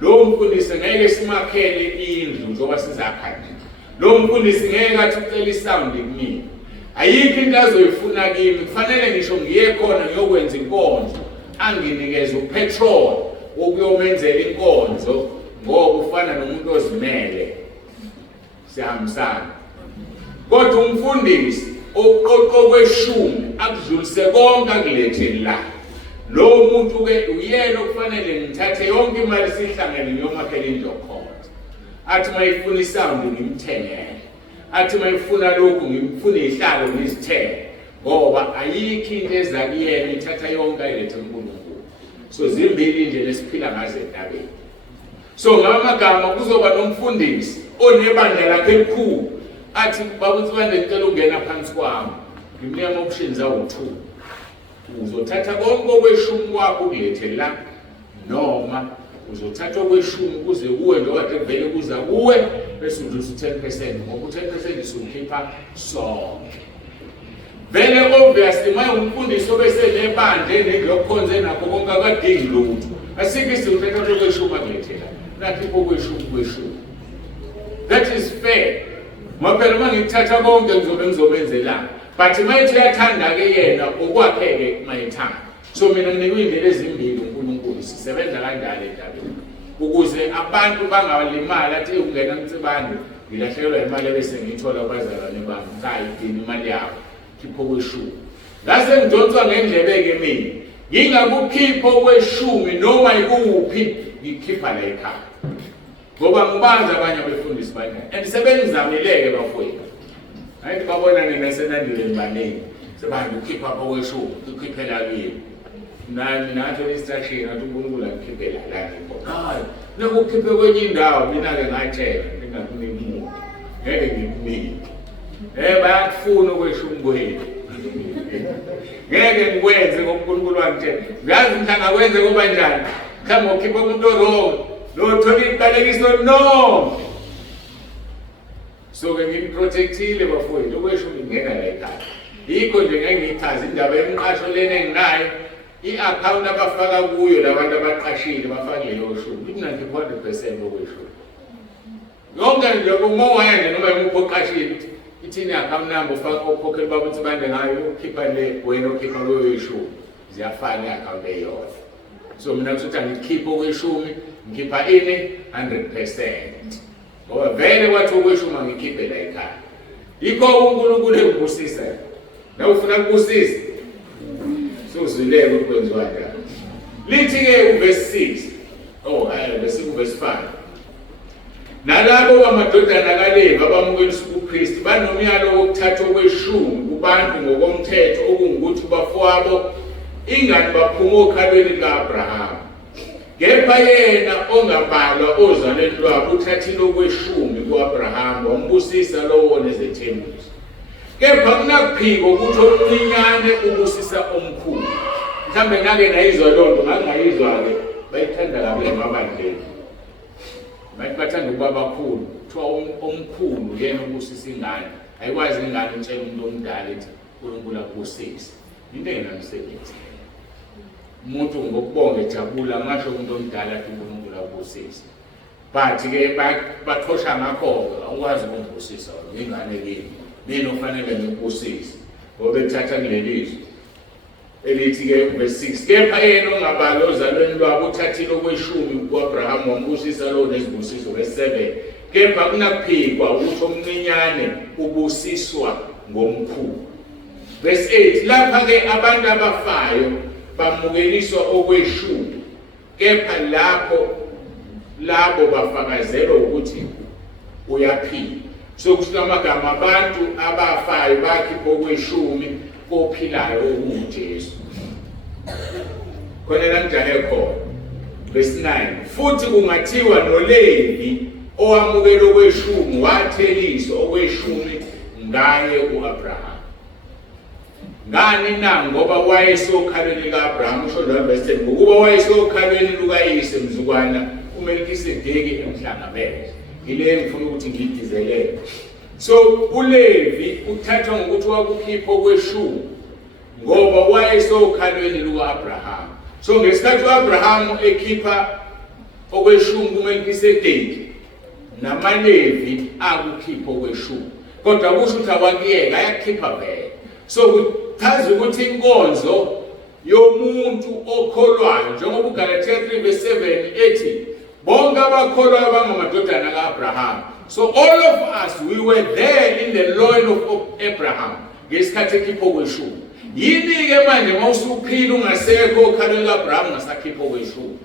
lo mfundisi ngeke simakhele indlu njengoba sizakha nje. Lo mfundisi ngeke athi ucela isound kumina, ayikho into azoyifuna kimi, kufanele ngisho ngiye khona ngiyokwenza inkonzo anginikeze upetrol ukuyomenzela inkonzo ngoba ufana nomuntu ozimele. Siyahambisana. Kodwa umfundisi oqoqa okweshumi akudlulise konke akulethe la, lo muntu ke uyena okufanele ngithathe yonke imali sihlangene ngiyomakhela indlu yokukhonza. Athi mayifuna isound ngimthengele, athi mayifuna lokhu ngimfuna ihlalo ngizithele, ngoba ayikho into eza kuyena ithatha yonke ayilethe uNkulunkulu. So zimbili indlela esiphila ngazo entabeni. So ngamagama kuzoba nomfundisi onebandla lakhe elikhulu, athi babuthibande ngicela ungena phansi kwami, ngimnika options awu-2. Uzothatha konke okweshumi kwakho ukulethe la, noma uzothatha okweshumi kuze kuwe njengoba kuvele kuza kuwe bese udlulisa 10% ngoba u10% isukhipha sonke. Vele obviously maye umfundisi obese nebandla engiyokhonza nakho konke akadingi lutho. Asikho isizothatha okweshumi akulethela, nakhipha okweshumi. That is fair. Maphela mangithatha konke ngizobenzela. But mayithi uyathanda ke yena okwakheke mayithanda. So mina nginikwe indlela ezimbili uNkulunkulu sisebenza kanjalo entabeni, ukuze abantu bangalimali athi ungena ngitsibande ngilahlekelwa imali bese ngithola abazalwane bami cha idini imali yabo. khipho kweshumi. Ngase ngidonswa ngendlebe-ke mina. Ngingakukhipho kweshumi noma ikuphi ngikhipha la ekhaya. Ngoba ngibanza abanye abefundisi banye. And sebengizamileke bafowethu. Hayi babona nina senandile banini. Sebanje ukhipha kweshumi, ukhiphela kimi. Nathi instruction athi uNkulunkulu akhiphela la ngikho. Hayi, nokukhiphe kwenye indawo mina-ke ngatshela ngingakuniki umuntu. Ngeke ngikunike. Bayakufuna kweshumi kwenu. Ngeke ngikwenze ngoNkulunkulu wangitshela. Ngazi ngikangakwenze kuba njani. Mhlawumbe ukhipha umuntu wrong. Lo thola iqalekiso no. So-ke ngimprotectile bafowethu kweshumi ngingena la ekhaya. Yikho nje ngeke ngichaze indaba yemqasho lena enginayo. I-account abafaka kuyo labantu abaqashile bafake leyo shumi. Ithi 90% okweshumi. Yonke nje uma wayende noma yimuphi oqashile ithini account number ufaka okhokhela baba ukuthi bande ngayo ukhipha le wena ukhipha leyo shumi. Ziyafana i-account eyodwa. So mina kusuthi angikhiphe okweshumi ngikhipha ini 100%. Ngoba vele kwathi okweshumi ngikhiphe la ekhaya. Yikho uNkulunkulu engibusisa. Na ufuna ukubusisa? Sozileke ukwenziwa njalo. Lithi-ke uverse 6. Verse 5. Nalabo bamadodana kaLevi abamukelisa ubupristi banomyalo wokuthatha okweshumi kubantu ngokomthetho okungukuthi bafowabo ingani baphuma okhalweni lika-Abrahama. Kepha yena ongabalwa ozalweni lwabo uthathile okweshumi ku-Abrahama wambusisa lowo nezethembiso. Kepha kunakuphiko ukuthi omncinyane ubusisa omkhulu. Mhlambe nake nayizwa lonto ngangayizwa-ke bayithanda kabi emabandleni. Bathanda ukuba bakhulu kuthiwa omkhulu yena ubusisa ingane. Ayikwazi ingane utshela umuntu omdala ethi uNkulunkulu akubusise. Into engenamsebenzi. Umuntu ngokubonga ejabula ngasho umuntu omdala athi uNkulunkulu akubusise. But-ke bathosha ngakho-ke awukwazi ukumbusisa ingane kimi. Mina ufanele ngikubusise ngoba ethatha kulelizwe elithi-ke verse 6. Kepha yena ongabalwa ozalweni lwabo uthathile okweshumi ku-Abrahama wambusisa lowo nezibusiso. Verse 7. Kepha kunakuphikwa ukuthi omncinyane ubusiswa ngomkhulu. Verse 8. Lapha-ke abantu abafayo bamukeliswa okweshumi. Kepha labo bafakazelwa ukuthi uyaphila. So kusho amagama abantu abafayo bakhipha okweshumi kophilayo okuJesu. Khona la ngijahe khona. Verse 9. Futhi kungathiwa noLevi owamukela okweshumi watheliswa okweshumi ngaye uAbrahama. Ngani na ngoba wayesokhalweni lika-Abrahama usho njalo verse 10 ngokuba wayesokhalweni lukayise mzukwana uMelkisedeki emhlangabeze. Ile ngifuna ukuthi ngidizelele. So uLevi uthathwa ngokuthi wakukhipha okweshumi ngoba wayesokhalweni luka-Abrahama. So ngesikhathi uAbrahama ekhipha okweshumi kuMelkisedeki namaLevi akukhipha okweshumi. Kodwa kusho ukuthi awakuyeka ayakhipha vele. So kuchaza ukuthi inkonzo yomuntu okholwayo njengoba uGalatia 3 verse 7 ethi bonke abakholwayo bangamadodana ka-Abrahama. So all of us we were there in the loin of Abraham ngesikhathi ekhipha okweshumi. Yini-ke manje mawusuphila ungasekho okhalweni lika-Abrahama ungasakhipha okweshumi?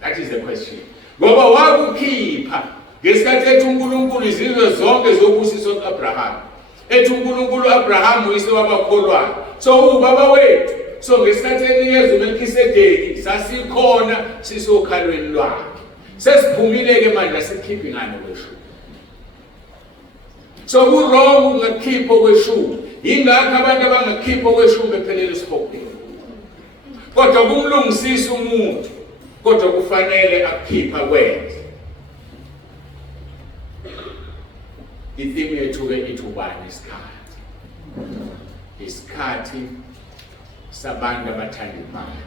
That is the question. Ngoba wakukhipha ngesikhathi ethi uNkulunkulu izizwe zonke zobusiswa ku-Abrahama. Ethi uNkulunkulu u-Abrahama uyise wabakholwayo. So ubaba wethu. So ngesikhathi enikeza uMelkisedeki sasikhona sisokhalweni lwakhe. Sesiphumile-ke manje asikhiphi ngane okweshumi. So ku-wrong ungakhipha okweshumi. Yingakho abantu abangakhipha okweshumi bephelele esihogweni. Kodwa kumlungisisa umuntu. Kodwa kufanele akukhipha kwenze. Itheme yethu-ke ithi ubani isikhathi. Isikhathi sabantu abathanda imali.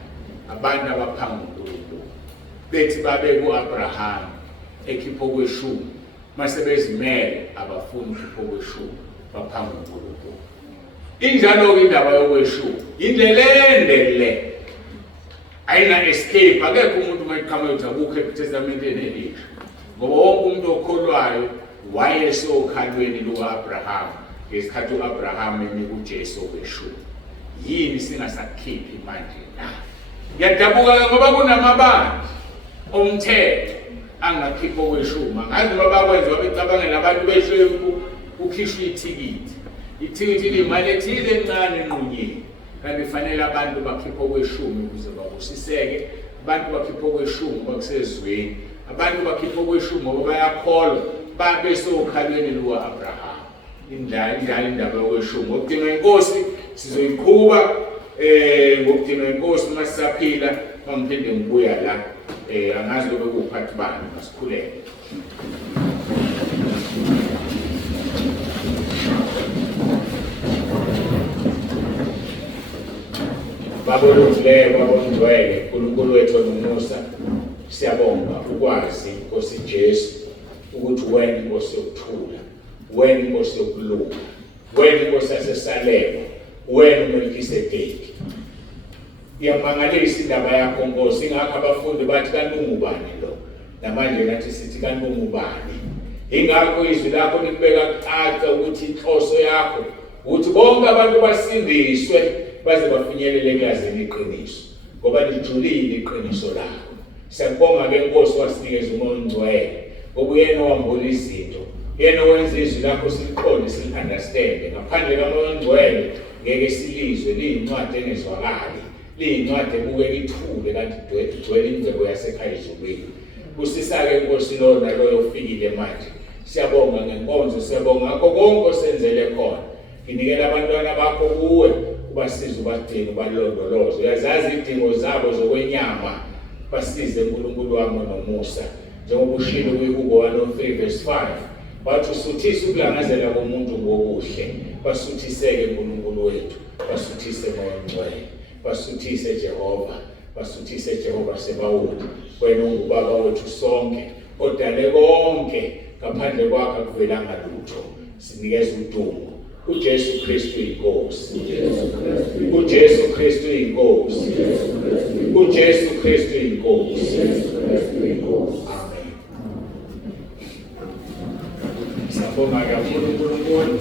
Abantu abaphanga uNkulunkulu. Bethi babe ku-Abrahama ekhipha okweshumi. Mase bezimele abafuni ukhipha okweshumi baphanga uNkulunkulu. Injalo-ke indaba yokweshumi. Indlela endele. Ayina escape. Akekho umuntu mayiqhamuka ukuthi akukho eTestamenteni elisha. Ngoba wonke umuntu okholwayo wayesokhalweni luka-Abrahama ngesikhathi u-Abraham enika uJesu okweshumi. Yini singasakhiphi manje na? Ngiyadabuka ngoba kunamabandla omthetho angakhipha okweshumi. Angazi noma bakwenza babecabangela abantu behlwempu kukhishwa ithikithi limali ethile encane enqunyeni, kanti fanele abantu bakhiphe okweshumi ukuze babusiseke. Abantu bakhiphe okweshumi bakusezweni, abantu bakhiphe okweshumi ngoba bayakholwa babe sokhalweni luka-Abraham. Indaba yokweshumi ngokudinga inkosi sizoyiqhuba ngokudinga inkosi uma sisaphila. Mangiphinde ngibuya la angazi lobe kuphathi bani, masikhuleke. Baba olungileyo, Baba ongcwele, uNkulunkulu wethu onomusa, siyabonga ukwazi Nkosi Jesu ukuthi wena inkosi yokuthula, wena inkosi yokulunga, wena inkosi yaseSalema, wena uMelkisedeki. Iyamangalisa indaba yakho Nkosi, ingakho abafundi bathi kanti ungubani lo, namanje nathi sithi kanti ungubani. Ingakho izwi lakho likubeka kucaca ukuthi inhloso yakho ukuthi bonke abantu basindiswe baze bafinyelele ekulazini iqiniso, ngoba lijulile iqiniso lakho. Siyabonga ke Nkosi wasinikeza uMoya oNgcwele, ngoba uyena owambula izinto, yena owenza izwi lakho siliqonde sili-understande. Ngaphandle kaMoya oNgcwele ngeke silizwe, liyincwadi engezwakali, liyincwadi ebukeka ithule kanti igcwele ingcebo yasekhaya ezulwini. Kusisa-ke Nkosi lona loyo ofikile manje. Siyabonga ngenkonzo, siyabonga ngakho konke osenzele khona. Nginikela abantwana bakho kuwe, ubasize ubadinga, ubalondoloze. Uyazazi idingo zabo zokwenyama, basize Nkulunkulu wami nomusa. Njengoba ushilo kwiHubo 103:5, wathi usuthise ukulangazela komuntu ngokuhle. Basuthiseke Nkulunkulu wethu, basuthise Moya oNgcwele, basuthise Jehova, basuthise Jehova Sebawuthi. Wena ungubaba wethu sonke, odale konke, ngaphandle kwakho akuvelanga lutho. Sinikeza udumo uJesu Kristu inkosi, uJesu Kristu inkosi, uJesu Kristu inkosi. Amen. Sabonga kakhulu uNkulunkulu.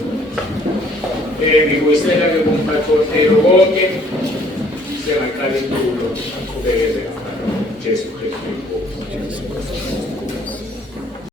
Ngikwisela ke kumphathi wohlelo konke, sengaqala intulo aqhubekeze ngaphandle. Jesu Kristu inkosi.